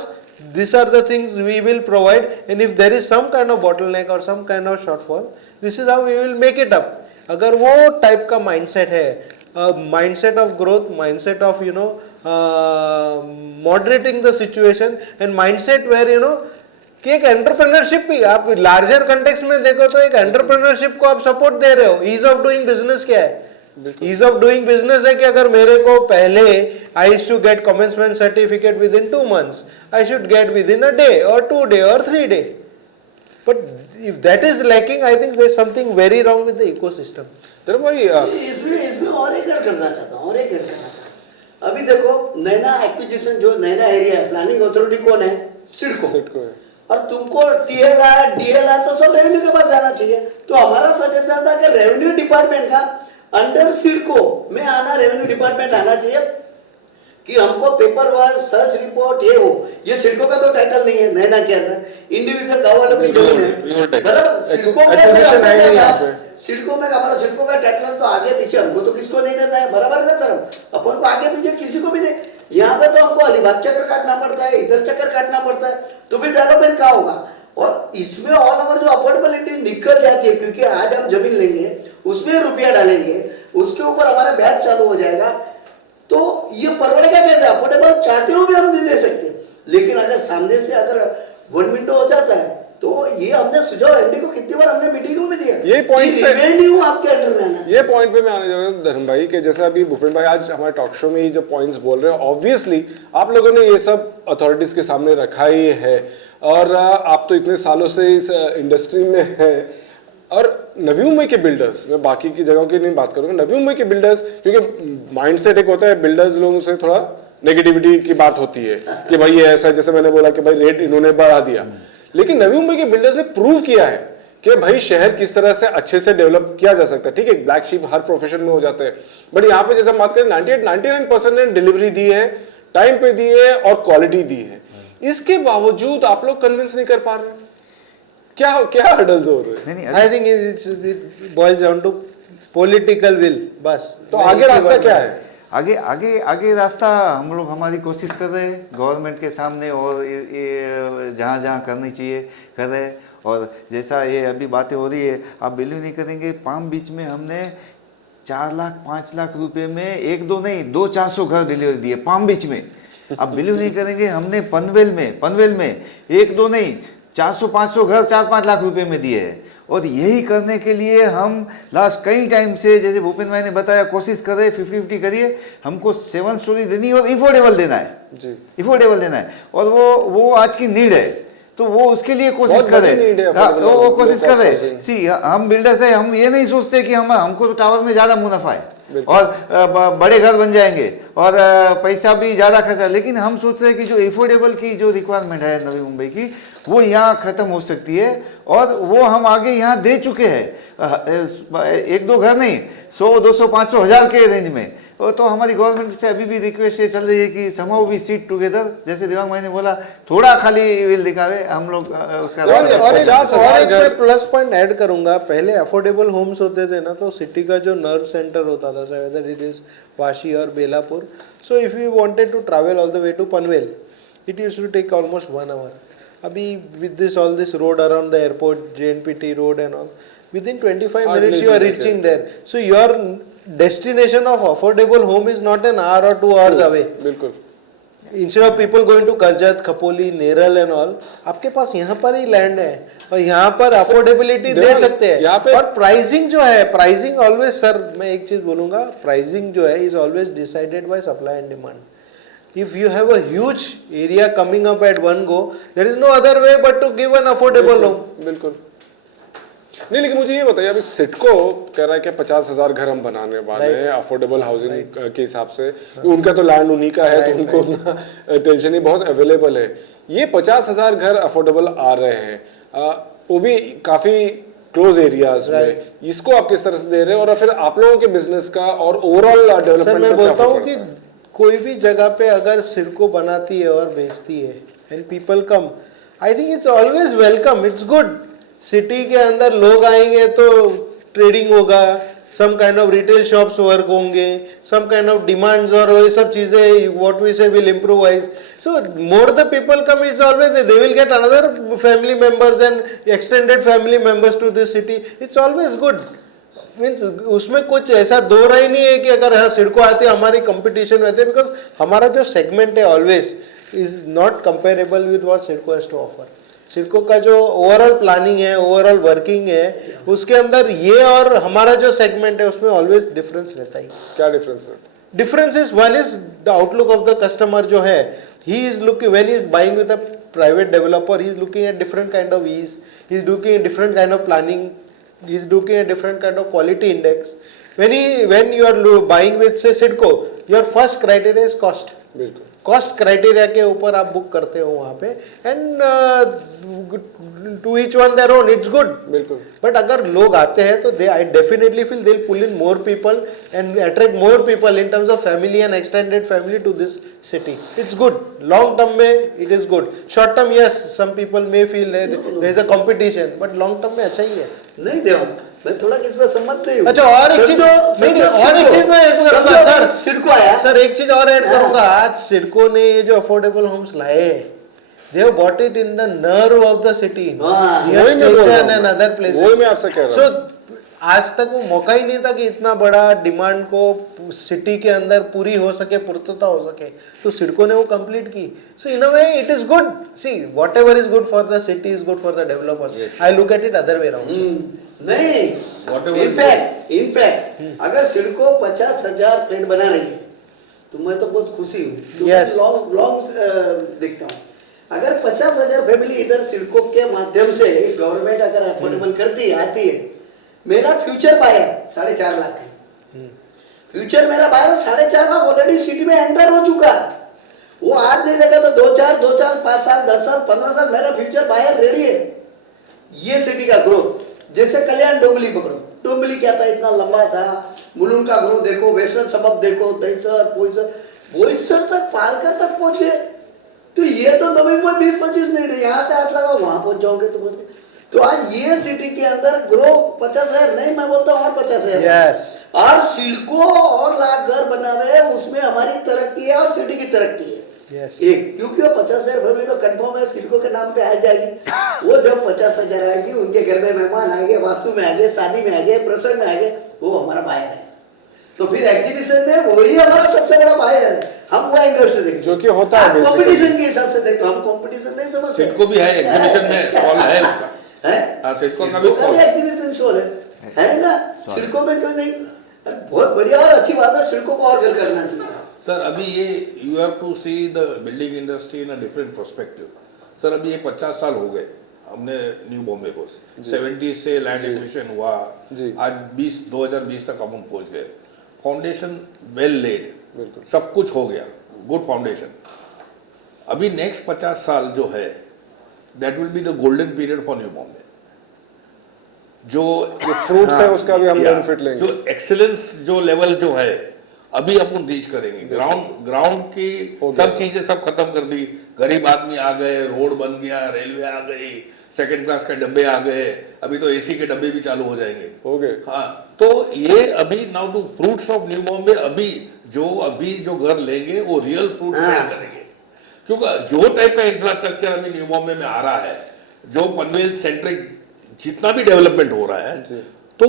these are the things we will provide, and if there is some kind of bottleneck or some kind of shortfall, this is how we will make it up. अगर वो type का mindset है, mindset of growth, mindset of moderating the situation and mindset where कि एक entrepreneurship भी आप larger context में देखो तो एक एंटरप्रेन्योरशिप को आप सपोर्ट दे रहे हो. ईज ऑफ डूइंग बिजनेस क्या है? ईज ऑफ डूइंग बिजनेस है कि अगर मेरे को पहले I used to get commencement certificate within 2 months, I should get within a day और 2 days और 3 days. But if that is lacking, I think there is something very wrong with the ecosystem. इसमें और एक add करना चाहता हूँ. अभी देखो नैना एक्विजिशन, जो नैना एरिया है, प्लानिंग अथॉरिटी कौन है? सिडको. और तुमको टीएलआर डीएलआर तो सब रेवेन्यू के पास जाना चाहिए. तो हमारा सजेशन था कि रेवेन्यू डिपार्टमेंट का अंडर सिडको में आना, रेवेन्यू डिपार्टमेंट आना चाहिए कि हमको पेपर वर्क, सर्च रिपोर्ट ये हो. ये सिडको का तो टाइटल नहीं है नैना के अंदर, इंडिविजुअल गांव वालों की जमीन है, बराबर. सिडको में हमारा सिडको का टाइटल तो आगे पीछे हमको तो किसको नहीं देता है, बराबर ना सर. अपन को आगे पीछे किसी को भी नहीं. यहाँ पे तो हमको अलीबाग चक्कर काटना पड़ता है, इधर चक्कर काटना पड़ता है, तो फिर डेवलपमेंट कहाँ होगा? और इसमें ऑल ओवर जो अफोर्डेबिलिटी निकल जाती है, क्योंकि आज हम जमीन लेंगे, उसमें रुपया डालेंगे, उसके ऊपर हमारा ब्याज चालू हो जाएगा, तो ये परवड़ेगा कैसे? अफोर्डेबल चाहते हो भी हम नहीं दे सकते. लेकिन अगर सामने से अगर वन विंडो हो जाता है, तो ये हमने सुझाव एमडी को कितनी बार हमने मीटिंगों में दिया. ये पॉइंट पे रेवेन्यू आपके अंडर में आना. ये पॉइंट पे मैं आने जा रहा हूँ धर्म भाई के, जैसे अभी भूपेन भाई आज हमारे टॉक शो में ये जो पॉइंट्स बोल रहे हैं, ऑब्वियसली आप लोगों ने ये सब अथॉरिटीज के सामने रखा ही है, और आप तो इतने सालों से इस इंडस्ट्री में हैं. और नवी मुंबई के बिल्डर्स, मैं बाकी की जगहों की नहीं बात करूंगा, नवी मुंबई के बिल्डर्स, क्योंकि माइंडसेट एक होता है बिल्डर्स लोगों से थोड़ा नेगेटिविटी की बात होती है कि भाई ये ऐसा, जैसे मैंने बोला कि भाई रेट इन्होंने बढ़ा दिया. लेकिन नवी मुंबई के बिल्डर्स ने प्रूव किया है कि भाई शहर किस तरह से अच्छे से डेवलप किया जा सकता है. ठीक है, ब्लैक शीप हर प्रोफेशन में हो जाते हैं, बट यहाँ पे जैसे हम बात करें 99% ने डिलीवरी दी है, टाइम पे दी है और क्वालिटी दी है. इसके बावजूद आप लोग कन्विंस नहीं कर पा रहे. क्या हर्डल्स हो रहे हैं? I think it boils down to political will. बस तो आगे रास्ता क्या है? आगे रास्ता हम लोग हमारी कोशिश कर रहे हैं गवर्नमेंट के सामने, और ये जहाँ जहाँ करनी चाहिए कर रहे हैं. और जैसा ये अभी बातें हो रही है, आप बिलीव नहीं करेंगे, पाम बीच में हमने 4 लाख 5 लाख रुपए में 1-2 नहीं 200-400 घर डिलीवरी दिए पाम बीच में. आप बिलीव नहीं करेंगे, हमने पनवेल में 1-2 नहीं 400-500 घर 4-5 लाख रुपए में दिए हैं. और यही करने के लिए हम लास्ट कई टाइम से, जैसे भूपेन भाई ने बताया, कोशिश कर रहे 50-50 करिए. हमको 7 स्टोरी देनी और इफोर्डेबल देना है जी, इफोर्डेबल देना है. और वो आज की नीड है, तो वो उसके लिए कोशिश कर रहे. वो कोशिश कर रहे. सी हम बिल्डर्स है, हम ये नहीं सोचते कि हमको तो टावर में ज़्यादा मुनाफा है और बड़े घर बन जाएंगे और पैसा भी ज़्यादा खर्चा. लेकिन हम सोच रहे हैं कि जो एफोर्डेबल की जो रिक्वायरमेंट है नवी मुंबई की, वो यहाँ ख़त्म हो सकती है, और वो हम आगे यहाँ दे चुके हैं, एक दो घर नहीं, 100, 200, 500, 1000 के रेंज में। तो हमारी गवर्नमेंट से अभी भी रिक्वेस्ट ये चल रही है कि समहाउ वी सिट टुगेदर, जैसे दिवांग भाई ने बोला, थोड़ा खाली विल दिखावे, हम लोग उसका और एक 50,000 घर- मैं प्लस पॉइंट ऐड करूंगा। पहले अफोर्डेबल होम्स होते थे ना, तो सिटी का जो नर्व सेंटर होता था, वेदर इट इज वाशी और Belapur, so if you wanted to travel all the way to Panvel, it used to take almost 1 hour. अभी with this all this road around the airport, JNPT road and all, within 25 Hardly minutes you are do that, reaching there. So your destination of affordable home is not an hour or 2 hours away. बिल्कुल instead of people going to Karjat, Khopoli, Neral and all, आपके पास यहाँ पर ही land है और यहाँ पर affordability दे देखो, सकते हैं। यहाँ पे- और प्राइसिंग जो है, प्राइसिंग ऑलवेज, सर मैं एक चीज बोलूंगा, प्राइसिंग जो है is always decided by supply and demand. If you have a huge area coming up at one go, there is no other way but to give an affordable home. बिल्कुल नहीं, लेकिन मुझे ये बताइए, अभी सिडको कह रहा है कि 50,000 घर हम बनाने वाले हैं अफोर्डेबल हाउसिंग के हिसाब से। उनका तो लैंड उन्हीं का है, तो उनको उतना टेंशन ही बहुत अवेलेबल है। ये 50,000 घर अफोर्डेबल आ रहे हैं, वो भी काफी क्लोज एरियाज में, इसको आप किस तरह से दे रहे हैं, और फिर आप लोगों के बिजनेस का और ओवरऑल डेवलपमेंट? सर मैं बोलता हूँ कि कोई भी जगह पे अगर सिडको बनाती है और बेचती है and people come, I think it's always welcome, it's good. City के अंदर लोग आएंगे तो ट्रेडिंग होगा, some kind of retail shops work होंगे, सम काइंड ऑफ डिमांड्स और ये सब चीजें what we say will improvise. So more the people come is always they will get another family members and extended family members to this city, it's always good. Means उसमें कुछ ऐसा दो राय नहीं है कि अगर हाँ सिडको आते हमारी कंपटीशन रहते, बिकॉज हमारा जो सेगमेंट है always is not comparable with what CIDCO has to offer. CIDCO का जो ओवरऑल प्लानिंग है, ओवरऑल वर्किंग है, उसके अंदर ये और हमारा जो सेगमेंट है उसमें ऑलवेज डिफरेंस रहता ही। क्या डिफरेंस है? Difference is, one is the outlook of the customer जो है, he is looking when he is buying with a private developer, he is looking at different kind of ease, he is looking at different kind of planning, he is looking at different kind of quality index. When you are buying with say Sidco, your first criteria is cost. बिल्कुल cost criteria के ऊपर आप book करते हो वहां पे, and to each one their own, it's good. बिल्कुल। But अगर लोग आते हैं तो they, I definitely feel they pull in more people and attract more people in terms of family and extended family to this city. It's good, long term में it is good, short term yes some people may feel there is a competition, but long term में अच्छा ही है। नहीं देवंत, मैं थोड़ा इसमें सहमत नहीं हूँ। अच्छा और एक चीज, और एक चीज मैं ऐड करूंगा सर, सिडको आया सर एक चीज और ऐड करूंगा, आज सिडको ने ये जो अफोर्डेबल होम्स लाए, they have bought it in the nerve of the city, near वही मैं बोल रहा station हूँ। and other places। वही मैं आपसे कह रहा So हूँ। आज तक वो मौका ही नहीं था कि इतना बड़ा डिमांड को सिटी के अंदर पूरी हो सके, पूर्तता हो सके, तो सिडको ने वो कंप्लीट की। So in a way it is good, see whatever is good for the city is good for the developers. I look at it other way around. नहीं, इनफैक्ट अगर सिडको 50,000 फ्लैट बना रही है तो मैं तो बहुत खुशी हूँ, Yes. लॉन्ग देखता हूँ। अगर 50,000 फैमिली इधर सिडको के माध्यम से गवर्नमेंट अगर अफोर्डेबल करती है, आती है, मेरा फ्यूचर बायर 4.5 लाख है। फ्यूचर मेरा बायर 4.5 लाख ऑलरेडी सिटी में एंटर हो चुका है। वो आज नहीं लगा तो 2 साल 5 साल 10 साल 15 साल मेरा फ्यूचर बायर रेडी है। ये सिटी का ग्रोथ, जैसे कल्याण डोंबिवली पकड़ो, डोंबिवली क्या था, इतना लंबा था, मुलुंड का ग्रोथ देखो, वेस्टर्न सबब देखो, दहीसर बोईसर तक पालकर तक पहुंच गए। तो ये तो नवंबर 20-25 मिनट है, यहाँ से हाथ लगाओ वहां पहुंच जाओगे तो पहुंच गए। तो आज ये सिटी के अंदर ग्रो 50,000 नहीं, मैं बोलता हूँ और 50,000 Yes. और सिडको और लाख घर बना रहे हैं, उसमें हमारी तरक्की है और सिटी की तरक्की है। Yes. एक क्योंकि वो 50,000 फैमिली तो कंफर्म है सिडको के नाम पे आ जाएगी। वो जब 50,000 आएगी, उनके घर में मेहमान आएंगे, वास्तु में आएंगे, शादी में आएंगे, प्रसंग में आएंगे, वो हमारा बायर है। तो फिर एग्जीबिशन में वही हमारा सबसे बड़ा बायर है। हम वो एंगल से देखते, जो कि होता है कंपटीशन के हिसाब से देखते, हम कंपटीशन नहीं समझते। सिडको भी है एग्जीबिशन में, स्टॉल है उसका। है हाँ, सिडको का भी सिडको का स्टॉल भी एग्जीबिशन शो है ना, सिडको में क्यों नहीं? बहुत बढ़िया और अच्छी बात है, सिडको को और घर करना चाहिए। सर अभी ये you have to see the building industry in a different perspective. Sir अभी ये 50 साल हो गए हमने न्यू बॉम्बे को, 70 से लैंड एक्विजिशन हुआ, आज 2020 तक हम पहुंच गए। फाउंडेशन वेल लेड, सब कुछ हो गया, गुड फाउंडेशन। अभी नेक्स्ट 50 साल जो है that will be the golden period for New Bombay. जो फ्रूट्स है उसका भी हम या, बेनिफिट लेंगे। जो एक्सीलेंस जो लेवल जो है अभी अपन रीच करेंगे। ग्राउंड की सब चीजें सब खत्म कर दी, गरीब आदमी आ गए, रोड बन गया, रेलवे आ गई, सेकंड क्लास के डब्बे आ गए, अभी तो एसी के डब्बे भी चालू हो जाएंगे। हो गए। हाँ, तो ये अभी now to fruits of New Bombay, अभी जो घर लेंगे वो रियल फ्रूट करेंगे, क्योंकि जो टाइप का इंफ्रास्ट्रक्चर अभी न्यू बॉम्बे में आ रहा है, जो पनवेल सेंट्रिक जितना भी डेवलपमेंट हो रहा है, तो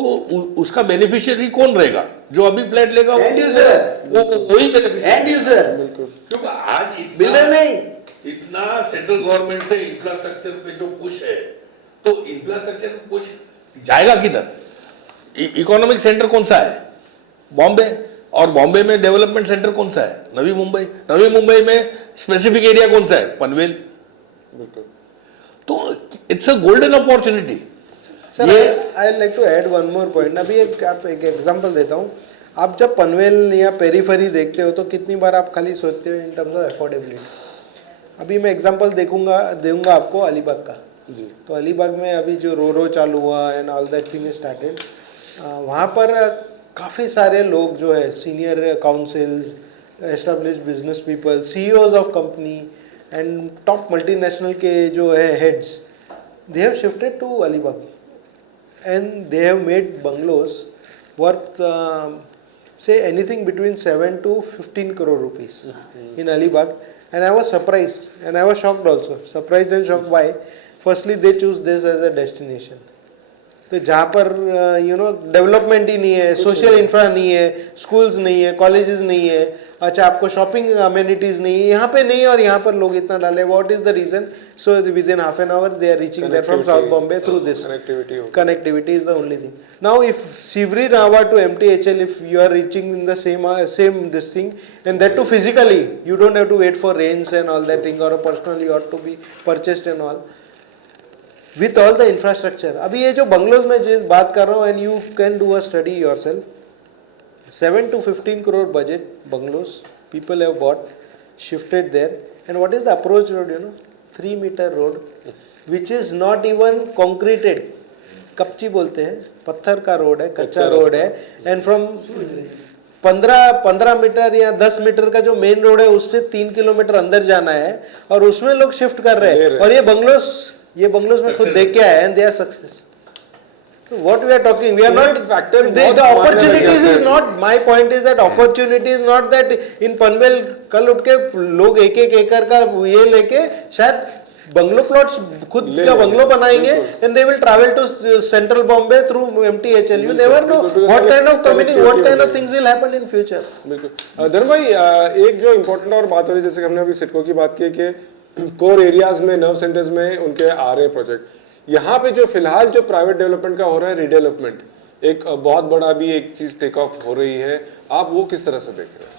उसका बेनिफिशियरी कौन रहेगा? जो अभी फ्लैट लेगा एंड यूजर, वही बेनिफिशियरी, एंड यूजर, क्योंकि आज बिल्डर नहीं। इतना सेंट्रल गवर्नमेंट से इंफ्रास्ट्रक्चर पे जो पुश है, तो इंफ्रास्ट्रक्चर पुश जाएगा किधर? इकोनॉमिक सेंटर कौन सा है? बॉम्बे। और बॉम्बे में डेवलपमेंट सेंटर कौन सा है? नवी मुंबई। नवी मुंबई में स्पेसिफिक एरिया कौन सा है? पनवेल। बिल्कुल। तो it's a golden opportunity. Sir I like to add one more point. अभी एक एग्जांपल देता हूँ। आप जब पनवेल या पेरीफेरी देखते हो तो कितनी बार आप खाली सोचते हो इन टर्म्स ऑफ अफोर्डेबिलिटी। अभी मैं एग्जांपल दूंगा आपको अलीबाग का। जी। तो अलीबाग में अभी जो रो चालू हुआ and all that thing started, वहाँ पर काफ़ी सारे लोग जो है senior counsels, establish business people, CEOs of company and top multinational के जो है heads, they have shifted to Alibaug and they have made bungalows worth say anything between 7 to 15 crore rupees in Alibag. And I was surprised and I was shocked also. Surprised and shocked. Why? Firstly, they choose this as a destination. तो जहाँ पर development ही नहीं है, social infra नहीं है, schools नहीं है, colleges नहीं है, अच्छा आपको शॉपिंग अमेनिटीज नहीं है, यहाँ पे नहीं है, और यहाँ पर लोग इतना डाले। What is the reason? So within half an hour they are reaching there from South Bombay through this connectivity is the only thing. Now if Sivri Nava to MTHL, if you are reaching in the same this thing, and that too physically, you don't have to wait for rains and all that thing, or a personal yacht to be purchased and all, with all the infrastructure. अभी ये जो bungalows में जिस बात कर रहा हूँ, and you can do a study yourself, 7 to 15 crore budget bungalows people have bought, shifted there, and what is the approach road? 3-meter road, which is not even concreted. कच्ची बोलते हैं, पत्थर का रोड है, कच्चा रोड है, and from 15 metre या 10 metre का जो मेन रोड है उससे 3 किलोमीटर अंदर जाना है, और उसमें लोग शिफ्ट कर रहे हैं। और ये बंगलोज में खुद देख के आए and they are success. What we are talking, we are not the opportunities is not, my point is that opportunity is not that in Panvel कल उठ के लोग एक एकड़ का ये लेके शायद बंगलो प्लॉट्स खुद का बंगलो बनाएंगे, and they will travel to central Bombay through MTHL. You never know what kind of community, what kind of things will happen in future. बिल्कुल। धर्म भाई, एक जो इम्पोर्टेंट और बात हो रही है, जैसे हमने अभी सिडको की बात की कि कोर एरियाज में, नर्व सेंटर्स में उनके आ रहे प्रोजेक्ट, यहाँ पे जो फिलहाल जो प्राइवेट डेवलपमेंट का हो रहा है, रीडेवलपमेंट, एक बहुत बड़ा भी एक चीज टेक ऑफ हो रही है, आप वो किस तरह से देख रहे हैं?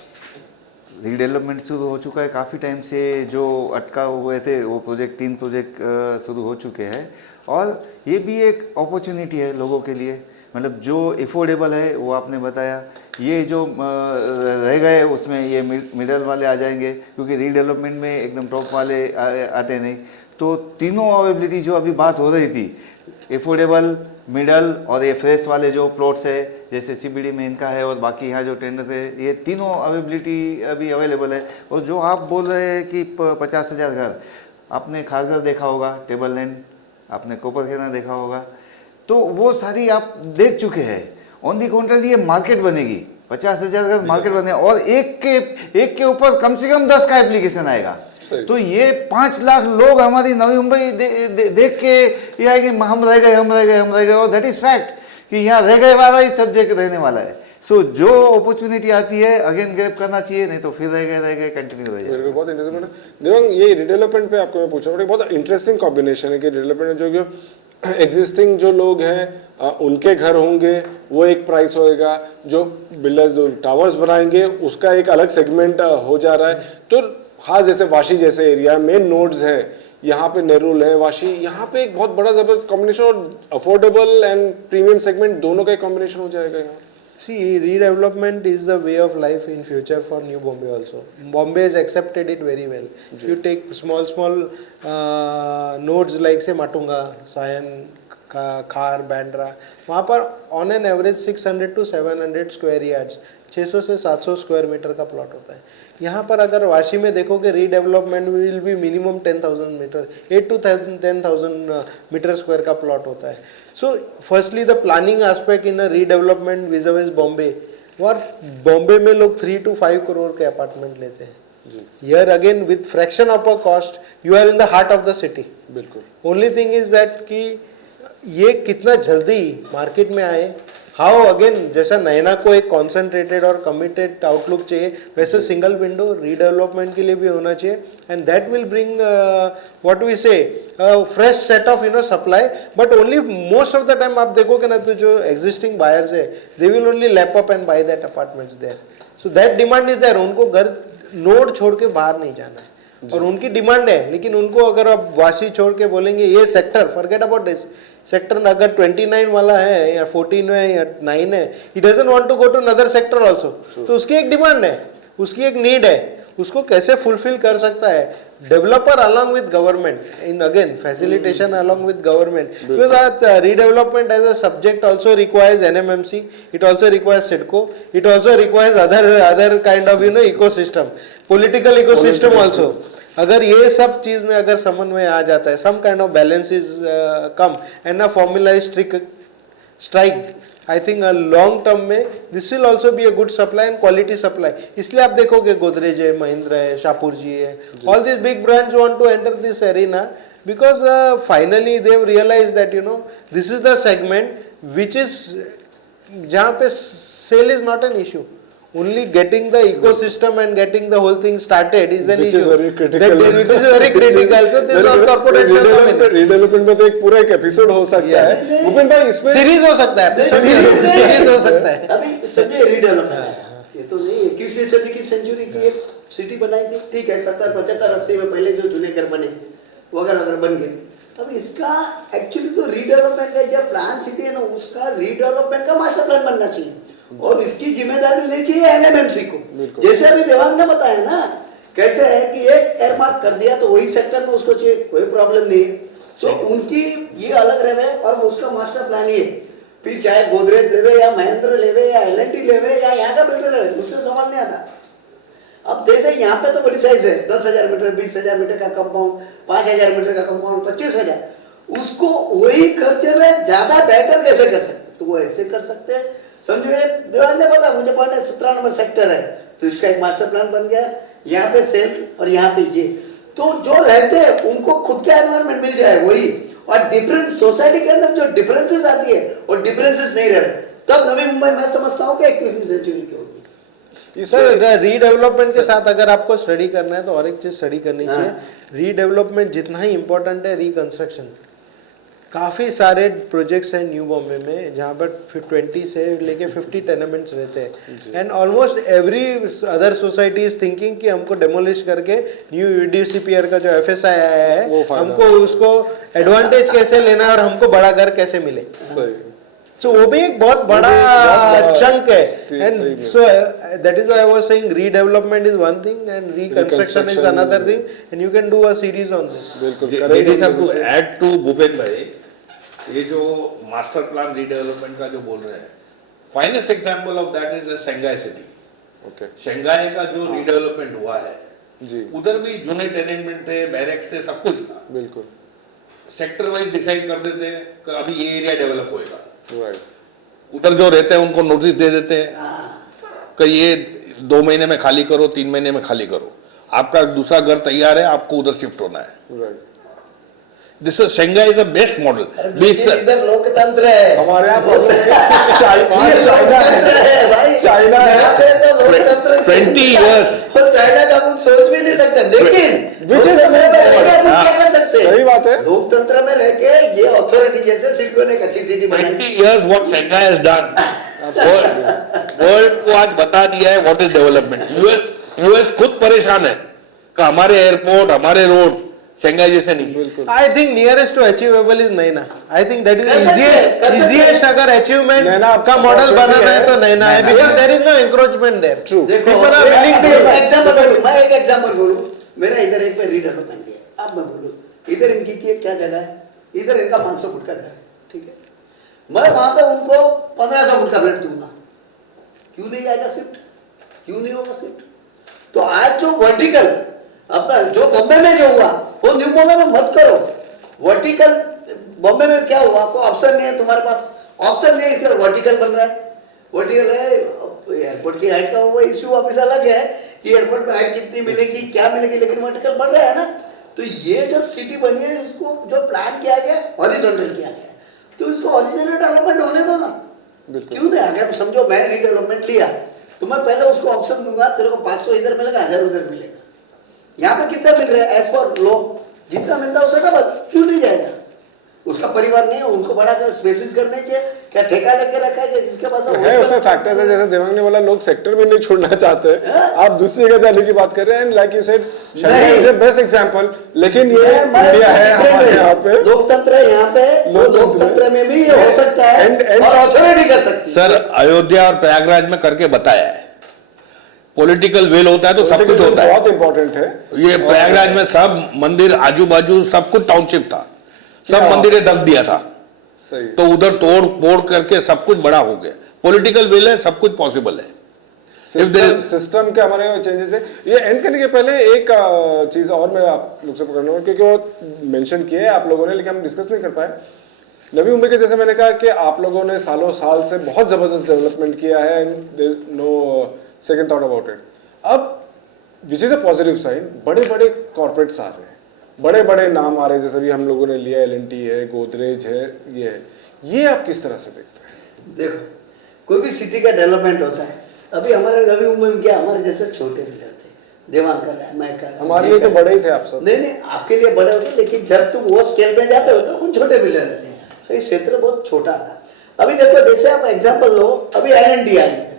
रीडेवलपमेंट शुरू हो चुका है काफ़ी टाइम से। जो अटका हुए थे वो तीन प्रोजेक्ट शुरू हो चुके हैं, और ये भी एक अपॉर्चुनिटी है लोगों के लिए। मतलब जो अफोर्डेबल है वो आपने बताया, ये जो रह गए उसमें ये मिडल वाले आ जाएंगे, क्योंकि रीडेवलपमेंट में एकदम टॉप वाले आते नहीं। तो तीनों अवेलेबिलिटी जो अभी बात हो रही थी, अफोर्डेबल, मिडल और ये फ्रेश वाले जो प्लॉट्स है, जैसे सीबीडी में इनका है और बाकी यहाँ जो टेंडर है, ये तीनों अवेलेबिलिटी अभी अवेलेबल है। और जो आप बोल रहे हैं कि 50,000 घर, आपने खारघर देखा होगा, टेबल लैंड, आपने कोपरखेना देखा होगा, तो वो सारी आप देख चुके हैं। ऑन दी कॉन्ट्ररी ये मार्केट बनेगी, 50,000 घर मार्केट बने, और एक के ऊपर कम से कम 10 का एप्लीकेशन आएगा। तो ये 5 लाख लोग हमारी नवी मुंबई देख के ये आएंगे, हम रह गए, और दैट इज फैक्ट कि यहाँ रह गए वाला ही सब्जेक्ट रहने वाला है। सो जो अपॉर्चुनिटी आती है अगेन ग्रैब करना चाहिए, नहीं तो फिर रह गए कंटिन्यू हो जाएगा। बहुत इंटरेस्टिंग है देवांग, ये रिडेवलपमेंट पे आपको मैं पूछ रहा हूँ, बहुत इंटरेस्टिंग कॉम्बिनेशन है कि डेवलपमेंट जो एग्जिस्टिंग जो लोग हैं उनके घर होंगे, वो एक प्राइस होएगा, जो बिल्डर्स जो टावर्स बनाएंगे उसका एक अलग सेगमेंट हो जा रहा है। तो खास जैसे वाशी जैसे एरिया मेन नोड्स हैं, यहाँ पे नेरुल है, वाशी, यहाँ पे एक बहुत बड़ा जबरदस्त कॉम्बिनेशन, और अफोर्डेबल एंड प्रीमियम सेगमेंट दोनों का एक कॉम्बिनेशन हो जाएगा यहाँ। See, redevelopment is the way of life in future for New Bombay also. Bombay has accepted it very well. If you take small nodes like say Matunga, Sion, Khar, Bandra, वहाँ पर on an average 600 to 700 square yards, 600 से 700 square metre का plot होता है. यहाँ पर अगर वाशी में देखोगे redevelopment will be minimum 10,000 metre, 8 to 10,000 metre square का प्लॉट होता है. So firstly the planning aspect in a redevelopment vis-a-vis Bombay, और बॉम्बे में लोग 3 to 5 करोड़ के अपार्टमेंट लेते हैं. Here again with fraction of a cost you are in the heart of the city. बिल्कुल. Only thing is that कि ये कितना जल्दी मार्केट में आए, हाउ अगेन जैसा नैना को एक कॉन्सेंट्रेटेड और कमिटेड आउटलुक चाहिए, वैसे सिंगल विंडो रीडेवलपमेंट के लिए भी होना चाहिए. And that will bring what we say fresh set of supply. But only most of the time आप देखोगे ना तो जो एग्जिस्टिंग बायर्स है they will only lap up and buy that apartments there. So that demand is there. उनको घर node छोड़ के बाहर नहीं जाना है और उनकी डिमांड है. लेकिन उनको अगर आप वाशी छोड़ के बोलेंगे ये sector forget about this sector, अगर 29 वाला है या 14 है या 9 है, he doesn't want to go to another sector also. तो उसकी एक डिमांड है, उसकी एक नीड है, उसको कैसे फुलफिल कर सकता है developer along with government in again facilitation along with government. Because redevelopment as a subject also requires NMMC, it also requires CIDCO, it also requires other kind of ecosystem, political ecosystem also. अगर ये सब चीज में अगर समन्वय आ जाता है, some kind of balance is come and a formulised strike, I think long term में this will also be a good supply and quality supply. इसलिए आप देखोगे गोदरेज है, महिंद्रा है, शाहपुर जी है, all this big brands want to enter this arena because finally they have realized that this is the segment which is जहाँ पे sale is not an issue. Only getting the ecosystem and getting the whole thing started is an issue. Which is very critical. It is very critical. So this is all corporate redevelopment में तो एक पूरा एक episode हो सकता है. भूपेन भाई इसमें सीरीज हो सकता है, सीरीज हो सकता है. अभी समझे रीडेवलपमेंट ये तो नहीं 21वीं सदी की सेंचुरी की एक सिटी बनाई थी. ठीक है 70, 75, 80 में पहले जो चूल्हे घर बने वगैरह बन गए. अब इसका एक्चुअली तो रीडेवलपमेंट है, जब प्लान सिटी है ना उसका रीडेवलपमेंट का मास्टर प्लान बनना चाहिए और इसकी जिम्मेदारी लेनी चाहिए NMMC को. जैसे अभी देवांग ने बताया ना कैसे है कि एक एयरमार्क कर दिया तो वही सेक्टर में उसको चाहिए, कोई प्रॉब्लम नहीं है. तो उनकी ये अलग रहे और उसका मास्टर प्लान ये फिर चाहे गोदरेज लेवे या महेंद्र लेवे या L&T लेवे या यहाँ का बिल्डर लेवे, उससे सवाल नहीं आता. अब जैसे यहाँ पे तो बड़ी साइज है 10,000 मीटर, 20,000 मीटर का कंपाउंड, 5,000 मीटर का कंपाउंड, 25,000, उसको वही खर्चे में ज्यादा बेटर कैसे कर सकते, तो वो ऐसे कर सकते हैं. समझो देवान ने पता मुझे पॉइंट है 17 नंबर सेक्टर है तो इसका एक मास्टर प्लान बन गया, यहाँ पे सेल और यहाँ पे ये, तो जो रहते हैं उनको खुद का एनवायरनमेंट मिल जाए वही. और डिफरेंस सोसाइटी के अंदर जो डिफरेंसेस आती है और डिफरेंसेस नहीं रहे तब नवी मुंबई मैं समझता हूँ कि 21वीं सेंचुरी की होगी. सर रीडेवलपमेंट के साथ अगर आपको स्टडी करना है तो और एक चीज स्टडी करनी चाहिए. रीडेवलपमेंट जितना ही इम्पोर्टेंट है रिकंस्ट्रक्शन. काफ़ी सारे प्रोजेक्ट्स हैं न्यू बॉम्बे में जहाँ पर 20 से लेके 50 टेनेमेंट्स रहते हैं and almost every other society is thinking कि हमको डेमोलिश करके न्यू UDCPR का जो FSI आया है हमको उसको एडवांटेज कैसे लेना है और हमको बड़ा घर कैसे मिले. So वो भी एक बहुत बड़ा चंक है. And so that is why I was saying redevelopment is one thing and reconstruction is another thing and you can do a series on this. बिल्कुल टू ऐड टू भूपेन भाई, ये जो मास्टर प्लान रीडेवलपमेंट का जो बोल रहे हैं, finest example of that is Shanghai city. Okay, Shanghai का जो रीडेवलपमेंट हुआ है जी, उधर भी जूने टेनेंटमेंट थे, बैरक्स थे, सब कुछ था. बिल्कुल सेक्टर वाइज डिसाइड कर देते हैं कि अभी ये एरिया डेवलप होएगा. राइट, उधर जो रहते हैं उनको नोटिस दे देते हैं कि ये 2 महीने में खाली करो, 3 महीने में खाली करो, आपका दूसरा घर तैयार है, आपको उधर शिफ्ट होना है. Right. This is Shanghai is a best model. इधर लोकतंत्र है, हमारे यहाँ चाइना है, यहाँ पे तो लोकतंत्र 20 years चाइना का कुछ सोच भी नहीं सकते. लेकिन क्या कर सकते, सही बात है, लोकतंत्र में रह के ये अथॉरिटी जैसे सिटी ने एक अच्छी सिटी बनाई. 20 years what Shanghai has done. World को आज बता दिया है व्हाट इज डेवलपमेंट. यूएस खुद परेशान है कि हमारे एयरपोर्ट, हमारे रोड शंघाई जैसे नहीं। I think nearest to achievable is Naina. I think that is कर सकते हैं, कर सकते हैं। easiest अगर achievement नैना का मॉडल opportunity बनाना है है। तो नैना है, because there is no encroachment there. True. देखो People are willing to- मैं एक एग्जांपल बोलूं, मेरा इधर एक पे रीडेवलपमेंट है, अब मैं बोलूं इधर इनकी की क्या जगह है, इधर इनका 500 फुट का घर है, ठीक है, मैं वहां पे उनको 1500 फुट का फ्लैट दूंगा, क्यों नहीं आएगा शिफ्ट, क्यों नहीं होगा शिफ्ट? तो आज जो वर्टिकल अपना जो बॉम्बे में जो हुआ वो न्यू बॉम्बे में मत करो। वर्टिकल बॉम्बे में क्या हुआ, कोई ऑप्शन नहीं है तुम्हारे पास, ऑप्शन नहीं है इसलिए वर्टिकल बन रहा है। वर्टिकल है, एयरपोर्ट की हाइट का वो इश्यू वापस अलग है कि एयरपोर्ट में हाइट कितनी मिलेगी क्या मिलेगी, लेकिन वर्टिकल बन रहा है ना। तो ये जब सिटी बनी है इसको जो प्लान किया गया हॉरिजॉन्टल किया गया, तो इसको हॉरिजॉन्टल डेवलपमेंट होने दो ना, क्यों नहीं? अगर समझो मैं रीडेवलपमेंट लिया तो मैं पहले उसको ऑप्शन दूंगा, तेरे को 500 इधर मिलेगा, 1000 उधर मिलेगा। यहाँ पे कितना मिल रहा है एज पर लॉ, जितना मिलता है उससे डबल, क्यों नहीं जाएगा? उसका परिवार नहीं है, उनको बड़ा कर स्पेसिस करने चाहिए, क्या ठेका लेके रखा है कि जिसके पास है उसमें फैक्टर्स है, जैसे देवांग ने बोला लोग सेक्टर भी नहीं छोड़ना चाहते, आप दूसरी जगह जाने की बात कर रहे हैं, and like you said Shanghai is the best example, लेकिन ये इंडिया है हमारे यहाँ पे, लोकतंत्र है यहाँ पे, लोकतंत्र में भी ये हो सकता है और अथॉरिटी कर सकती है। सर अयोध्या और प्रयागराज में करके बताया है, पॉलिटिकल विल होता है तो सब कुछ होता है। बहुत इंपॉर्टेंट है ये प्रयागराज में सब मंदिर आजू बाजू सब कुछ टाउनशिप था, सब मंदिरें ढक दिया था, सही। तो उधर तोड़ फोड़ करके सब कुछ बड़ा हो गया। पॉलिटिकल विल है, सब कुछ पॉसिबल है। सिस्टम के हमारे चेंजेस है। ये एंड करने के पहले एक चीज और मैं आप लोग से पकड़ना क्योंकि वो मेंशन किया है आप लोगों ने, लेकिन हम डिस्कस नहीं कर पाए। नवी मुंबई के जैसे मैंने कहा कि आप लोगों ने सालों साल से बहुत जबरदस्त डेवलपमेंट किया है, and no second thought about it. अब which is a positive sign, बड़े बड़े कॉर्पोरेट्स आ रहे हैं, बड़े बड़े नाम आ रहे हैं, जैसे भी हम लोगों ने लिया L&T है, गोदरेज है, ये आप किस तरह से देखते हैं? देखो कोई भी सिटी का डेवलपमेंट होता है, अभी हमारे नवी मुंबई में क्या हमारे जैसे छोटे बिल्डर थे, देवांग कर रहा है, मैं कर रहा हूं, हमारे लिए तो बड़े ही थे आप सब। नहीं आपके लिए बड़े होते, लेकिन जब तुम वो स्केल में जाते हो तो उन छोटे बिल्डर रहते हैं, ये क्षेत्र बहुत छोटा था। अभी देखो जैसे आप एग्जाम्पल लो, अभी L&T आई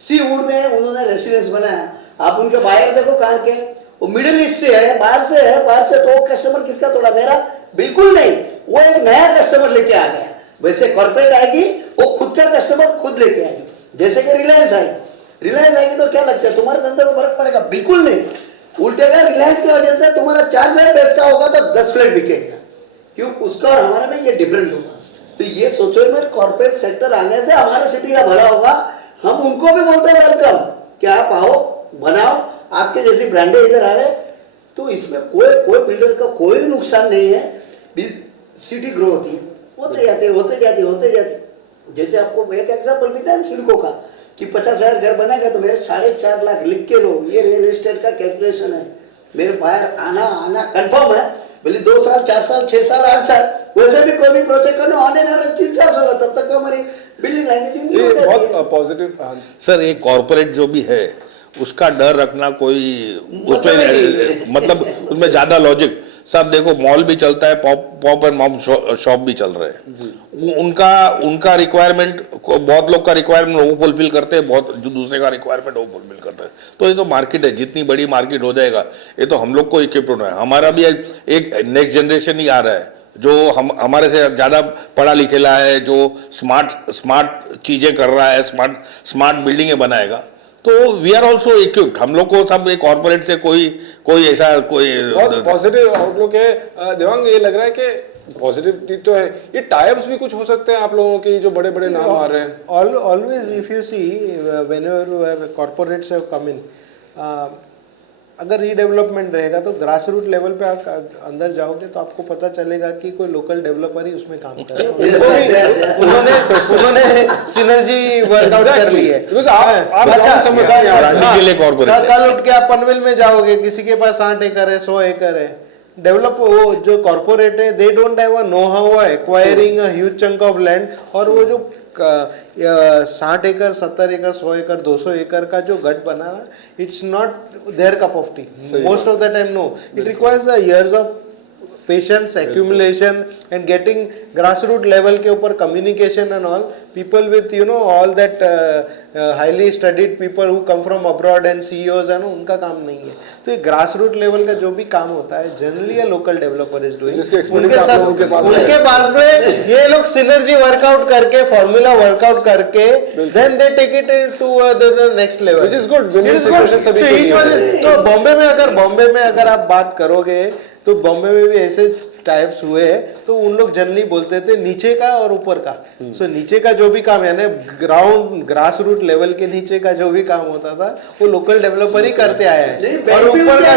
सी वुड में उन्होंने रेसिडेंस बनाया, आप उनके बायर देखो कहाँ के, वो मिडिल ईस्ट से है, बाहर से है, बाहर से तो कस्टमर किसका तोड़ा, मेरा बिल्कुल नहीं, वो एक नया कस्टमर लेके आ गया। वैसे कॉर्पोरेट आएगी वो खुद का कस्टमर खुद लेके आएगी, जैसे कि रिलायंस आएगी तो क्या लगता है तुम्हारे धंधे को फर्क पड़ेगा? बिल्कुल नहीं, उल्टेगा रिलायंस की वजह से तुम्हारा 4 फ्लैट बेचता होगा तो 10 फ्लैट बिकेगा, क्यों? उसका और हमारा में ये डिफरेंट होगा। तो ये सोचो मेरे कॉर्पोरेट सेक्टर आने से हमारे सिटी का भला होगा, हम उनको भी बोलते हैं वेलकम कि आप आओ बनाओ, आपके जैसी ब्रांडें इधर आवे, तो इसमें कोई बिल्डर का कोई नुकसान नहीं है। सिटी ग्रो होती है, होते जाते जैसे आपको एक एग्जांपल भी था सिडको का कि 50,000 घर बनाएगा तो मेरे 4.5 लाख लिख के लो, ये रियल एस्टेट का कैलकुलेशन है, मेरे बाहर आना कंफर्म है, भले 2 साल 4 साल 6 साल 8 साल, वैसे भी कोई भी प्रोजेक्ट करना आने ना चिंता होगा, तब तक तो हमारी बिल्डिंग लाइन बहुत पॉजिटिव। सर एक कॉर्पोरेट जो भी है उसका डर रखना कोई उसमें मतलब उसमें ज्यादा लॉजिक, सब देखो मॉल भी चलता है, पॉप एंड मॉम शॉप भी चल रहे हैं, उनका रिक्वायरमेंट बहुत लोग का रिक्वायरमेंट वो फुलफिल करते हैं, बहुत जो दूसरे का रिक्वायरमेंट वो फुलफिल करते हैं। तो ये तो मार्केट है, जितनी बड़ी मार्केट हो जाएगा ये तो हम लोग को इक्विप्ड होना है। हमारा भी एक नेक्स्ट जनरेशन ही आ रहा है जो हमारे से ज़्यादा पढ़ा लिखेला है, जो स्मार्ट चीज़ें कर रहा है, स्मार्ट बिल्डिंगें बनाएगा, तो वी आर ऑल्सो इक्विप्ड। हम लोग को सब एक कॉर्पोरेट से कोई ऐसा कोई बहुत पॉजिटिव आउटलुक है। देवांग ये लग रहा है कि पॉजिटिविटी तो है, ये टाइप्स भी कुछ हो सकते हैं आप लोगों की जो बड़े बड़े नाम आ रहे हैं। Always if you see whenever you have corporates have come in, अगर रीडेवलपमेंट रहेगा तो ग्रास रूट लेवल पे आप अंदर जाओगे तो आपको पता चलेगा कि कोई लोकल डेवलपर ही उसमें काम कर रहा है, उन्होंने सिनर्जी वर्कआउट कर ली है। कल उठ के आप पनवेल में जाओगे, किसी के पास 8 एकड़ है 100 एकड़ है, डेवलप वो जो कॉर्पोरेट है they don't have a know how acquiring a huge chunk of land, और वो जो 60 एकड़ 70 एकड़ 100 एकड़ 200 एकड़ का जो गट बनाना, it's not their cup of tea most of the time, no, it requires years of patience, accumulation and getting grass root level के ऊपर communication and all, people with you know all that highly studied people who come from abroad and CEOs है ना, उनका काम नहीं है। तो ये ग्रास रूट लेवल का जो भी काम होता है generally a local developer is doing. उनके पास में ये लोग सिनर्जी वर्कआउट करके, फॉर्मूला वर्कआउट करके, then they take it to the next level, which is good. तो बॉम्बे में अगर आप बात करोगे तो बॉम्बे में भी ऐसे टाइप्स हुए हैं, तो उन लोग जनरली बोलते थे नीचे का और ऊपर का। सो नीचे का जो भी काम यानी ग्राउंड ग्रास रूट लेवल के नीचे का जो भी काम होता था वो लोकल डेवलपर ही करते आए हैं, और ऊपर का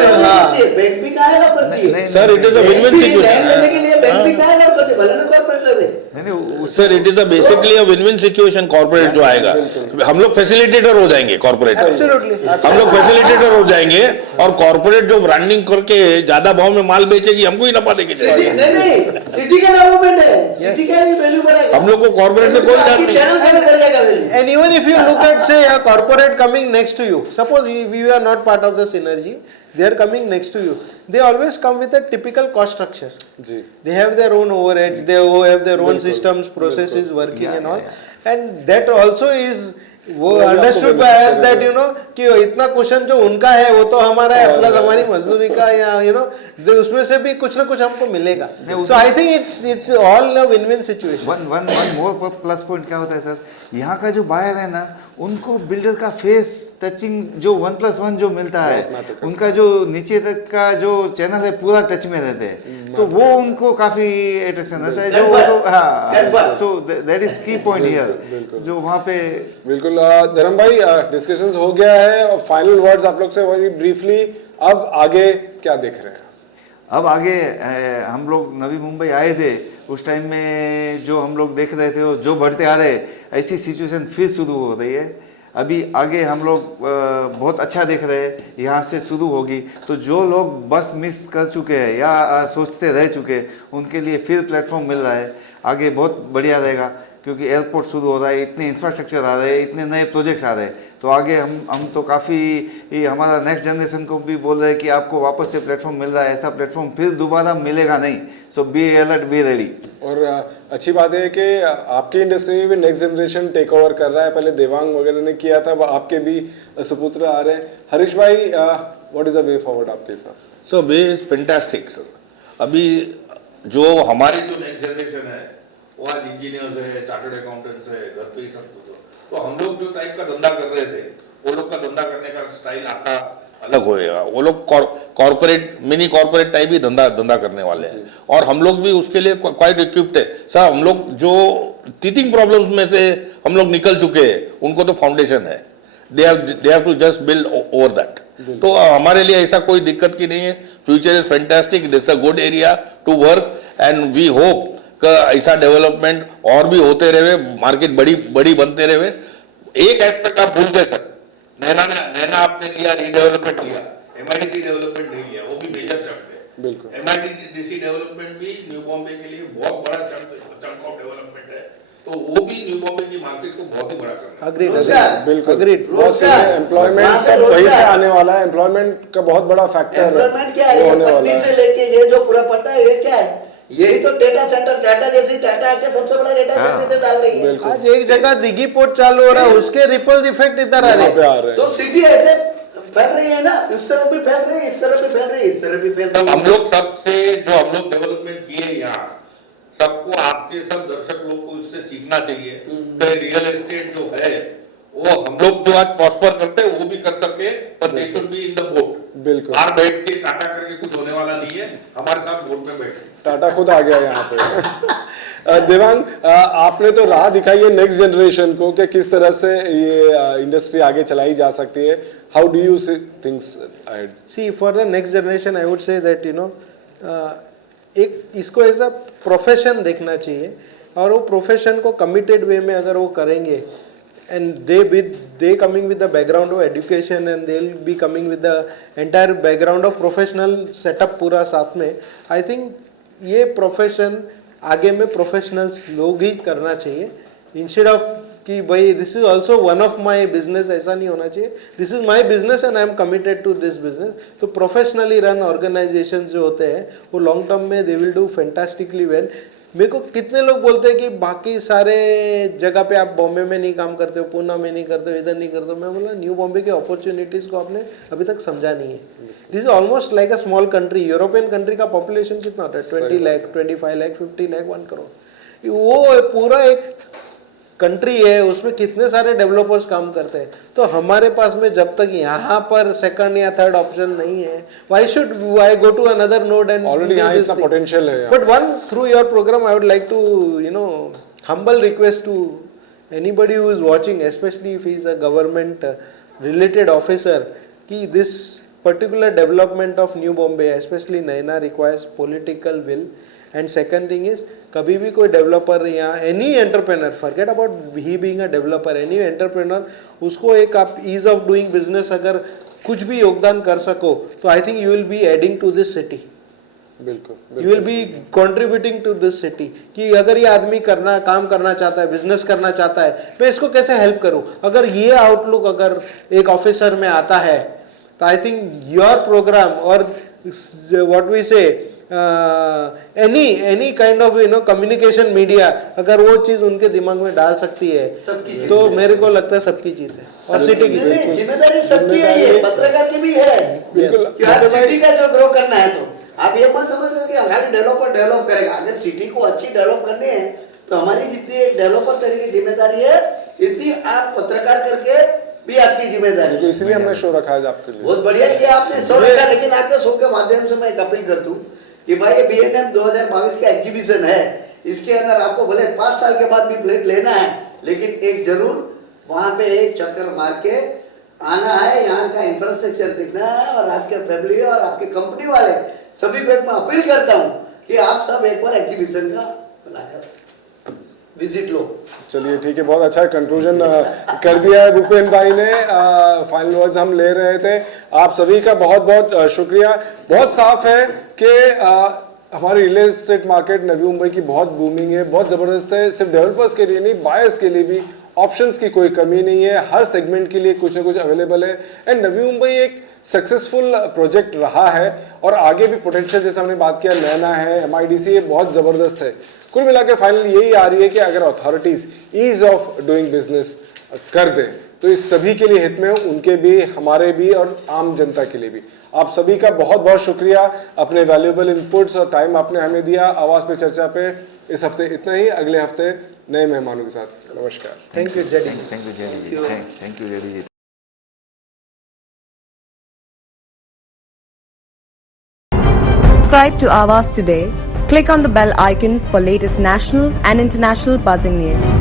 बैंक भी काहेगा करती है sir, it is a win win land लेने के लिए बैंक भी काहेगा करती है, भले ना कॉर्पोरेट रहे। Sir, it is a basically a win win situation. Corporate जो आएगा, हम लोग फैसिलिटेटर हो जाएंगे, कॉर्पोरेट हम लोग फैसिलिटेटर हो जाएंगे, और कॉर्पोरेट जो ब्रांडिंग करके ज्यादा भाव में माल बेचेगी हमको ही नफा देगी। नहीं, सिटी का डेवलपमेंट है, सिटी का ही वैल्यू बढ़ेगा। हम लोग को कॉर्पोरेट से कोई डर नहीं। चैनल से बढ़ जाएगा value. And even if you look at say a corporate coming next to you, suppose we are not part of the synergy, they are coming next to you, they always come with a typical cost structure. जी, They have their own overheads, they have their own systems, processes working and all, and that also is वो understood by us that you no कि इतना question जो उनका है वो तो हमारा है, प्लस हमारी मजदूरी का या यू नो उसमें से भी कुछ ना कुछ हमको मिलेगा। So I think it's all a win win situation. One more plus point क्या होता है सर, यहाँ का जो बायर है ना, उनको बिल्डर का फेस टचिंग जो 1+1 जो मिलता है, उनका जो नीचे तक का जो चैनल है पूरा टच में रहते हैं, तो वो उनको काफी अट्रैक्शन रहता है। जो वो तो हाँ, सो दैट इज की पॉइंट हियर जो वहाँ पे। बिल्कुल। धर्म भाई, डिस्कशंस हो गया है और फाइनल वर्ड्स आप लोग से वही ब्रीफली, अब आगे क्या देख रहे हैं? अब आगे हम लोग नवी मुंबई आए थे उस टाइम में जो हम लोग देख रहे थे वो जो बढ़ते आ रहे, ऐसी सिचुएशन फिर शुरू हो रही है। अभी आगे हम लोग बहुत अच्छा देख रहे हैं, यहाँ से शुरू होगी तो जो लोग बस मिस कर चुके हैं या सोचते रह चुके, उनके लिए फिर प्लेटफॉर्म मिल रहा है। आगे बहुत बढ़िया रहेगा क्योंकि एयरपोर्ट शुरू हो रहा है, इतने इंफ्रास्ट्रक्चर आ रहे हैं, इतने नए प्रोजेक्ट्स आ रहे हैं, तो आगे हम तो काफ़ी हमारा नेक्स्ट जनरेशन को भी बोल रहे हैं कि आपको वापस से प्लेटफॉर्म मिल रहा है, ऐसा प्लेटफॉर्म फिर दोबारा मिलेगा नहीं। सो बी अलर्ट, बी रेडी। और अच्छी बात है कि आपकी इंडस्ट्री में भी नेक्स्ट जनरेशन टेक ओवर कर रहा है। पहले देवांग वगैरह ने किया था, आपके भी सुपुत्र आ रहे हैं। हरीश भाई, what is the way forward आपके हिसाब से? सो वे इज फैंटास्टिक सर। अभी जो हमारी जो नेक्स्ट जनरेशन है वो आज इंजीनियर्स है, चार्टर्ड अकाउंटेंट्स है, घर पे ही सब कुछ। तो हम लोग जो टाइप का धंधा कर रहे थे, वो लोग का धंधा करने का स्टाइल आपका अलग होएगा। वो लोग कॉर्पोरेट, मिनी कॉर्पोरेट टाइप ही धंधा करने वाले हैं, और हम लोग भी उसके लिए क्वाइट इक्विप्ड है सर। हम लोग जो टीथिंग प्रॉब्लम्स में से हम लोग निकल चुके हैं, उनको तो फाउंडेशन है, they have to just build over that. तो हमारे लिए ऐसा कोई दिक्कत की नहीं है। Future is fantastic, this a good area to work, and we hope का ऐसा डेवलपमेंट और भी होते रहे, मार्केट बड़ी बनते रहे। एक एस्पेक्ट आप भूल गए सर, नैना आपने लिया, रीडेवलपमेंट लिया, एमआईडीसी डेवलपमेंट नहीं लिया, वो भी मेजर चंक है। बिल्कुल, एमआईडीसी डेवलपमेंट भी न्यू बॉम्बे के लिए बहुत बड़ा चंक ऑफ डेवलपमेंट है, तो वो भी न्यू बॉम्बे की मार्केट को बहुत ही बड़ा करना है। बिल्कुल, अग्रीड। एम्प्लॉयमेंट सब वहीं से आने वाला है। एम्प्लॉयमेंट का बहुत बड़ा फैक्टर एम्प्लॉयमेंट क्या है, पट्टी से लेके ये जो पूरा पट्टा है, ये क्या है? यही तो डेटा सेंटर, डाटा जैसी डाटा आके सबसे बड़ा डेटा सेंटर इधर डाल रही है। आज एक जगह दिघी पोर्ट चालू हो रहा है, उसके रिपल इफेक्ट इधर आ रहे हैं। तो सिटी ऐसे फैल रही है ना, इस तरफ भी फैल रही है, इस तरफ भी फैल रही है, इस तरफ भी फैल रही है। हम लोग सबसे जो हम लोग डेवलपमेंट किए यहाँ, सबको आपके सब दर्शक लोग को इससे सीखना चाहिए। तो रियल एस्टेट जो है वो हम लोग जो आज प्रॉस्पर करते हैं वो भी कर सके, पर they should be in the boat. बिल्कुल, बाहर बैठ के टाटा करके कुछ होने वाला नहीं है, हमारे साथ बोट में बैठे। टाटा खुद आ गया यहाँ पे। देवांग, आपने तो राह दिखाई है नेक्स्ट जनरेशन को कि किस तरह से ये इंडस्ट्री आगे चलाई जा सकती है। How do you see things ahead? See for the next generation I would say that you know एक इसको एज अ प्रोफेशन देखना चाहिए, और वो प्रोफेशन को कमिटेड वे में अगर वो करेंगे, and they coming with the background of education, and they'll be coming with the entire background of professional setup पूरा साथ में, I think ये प्रोफेशन आगे में प्रोफेशनल्स लोग ही करना चाहिए, इंस्टेड ऑफ कि भाई this is also one of my business, ऐसा नहीं होना चाहिए. This is my business and I am committed to this business. तो प्रोफेशनली रन ऑर्गेनाइजेशन जो होते हैं वो लॉन्ग टर्म में they will do fantastically well. मेरे को कितने लोग बोलते हैं कि बाकी सारे जगह पे आप बॉम्बे में नहीं काम करते हो, पूना में नहीं करते हो, इधर नहीं करते हो. मैं बोला न्यू बॉम्बे के अपॉर्चुनिटीज को आपने अभी तक समझा नहीं है. This is almost like a small country. European country का पॉपुलेशन कितना होता है? 20 लाख, 25 लाख, 50 लाख, 1 करोड़. वो पूरा एक कंट्री है, उसमें कितने सारे डेवलपर्स काम करते हैं. तो हमारे पास में जब तक यहाँ पर सेकंड या थर्ड ऑप्शन नहीं है, why should I go to another node and already यहाँ इतना पोटेंशियल है. But one through your programme I would like to humble request to anybody who is watching, especially if he is a government related officer, कि this particular development of New Bombay, especially Naina, requires political will. And second thing is, कभी भी कोई developer या any entrepreneur, forget about he being a developer, any entrepreneur, उसको एक आप ease of doing business अगर कुछ भी योगदान कर सको तो I think you will be adding to this city. बिल्कुल you will be contributing to this city. कि अगर ये आदमी काम करना चाहता है, बिजनेस करना चाहता है, मैं इसको कैसे हेल्प करूं. अगर ये आउटलुक अगर एक ऑफिसर में आता है तो आई थिंक योर प्रोग्राम और व्हाट वी से any kind of communication media, अगर वो चीज उनके दिमाग में डाल सकती है तो मेरे को लगता है सबकी जीत है और सिटी की जीत है. जिम्मेदारी सबकी है, ये पत्रकार की भी है. कि आज सिटी का जो ग्रो करना है तो आप ये मत समझ लो कि खाली डेवलपर डेवलप करेगा. अगर सिटी को अच्छी डेवलप करनी है तो हमारी जितनी एक डेवलपर करने की जिम्मेदारी है, इतनी आप पत्रकार करके भी आपकी जिम्मेदारी है. इसलिए हमने शो रखा है आपके लिए. बहुत बढ़िया किया आपने शो रखा. लेकिन आपके शो के माध्यम से मैं एक अपील कर दूं कि भाई ये BNM 2022 का एग्जीबिशन है, इसके अंदर आपको भले 5 साल के बाद भी प्लेट लेना है, लेकिन एक जरूर वहां पे एक चक्कर मार के आना है. यहाँ का इंफ्रास्ट्रक्चर दिखना है और आपके फैमिली और आपके कंपनी वाले सभी को एक मैं अपील करता हूँ कि आप सब एक बार एग्जीबिशन का बनाकर विजिट लो. चलिए ठीक है, बहुत अच्छा कंक्लूजन कर दिया है भूपेंद्र भाई ने. फाइनल वर्ड्स हम ले रहे थे. आप सभी का बहुत बहुत शुक्रिया. बहुत साफ है कि हमारी real estate market Navi Mumbai की बहुत बूमिंग है, बहुत ज़बरदस्त है. सिर्फ डेवलपर्स के लिए नहीं, बायर्स के लिए भी ऑप्शंस की कोई कमी नहीं है. हर सेगमेंट के लिए कुछ ना कुछ अवेलेबल है. एंड नवी मुंबई एक सक्सेसफुल प्रोजेक्ट रहा है और आगे भी पोटेंशियल, जैसे हमने बात किया, नैना है, MIDC है, बहुत ज़बरदस्त है. कुल मिलाकर फाइनल यही आ रही है कि अगर authorities ease of doing business कर दें तो इस सभी के लिए हित में, उनके भी, हमारे भी और आम जनता के लिए भी. आप सभी का बहुत बहुत शुक्रिया. अपने वैल्यूएबल इनपुट्स और टाइम आपने हमें दिया. आवाज़ पे चर्चा पे इस हफ्ते इतना ही. अगले हफ्ते नए मेहमानों के साथ. नमस्कार. Thank you JD. Thank you JD. Thank you JD ji. Subscribe to Awaaz today. Click on the bell icon for latest national and international buzzing news.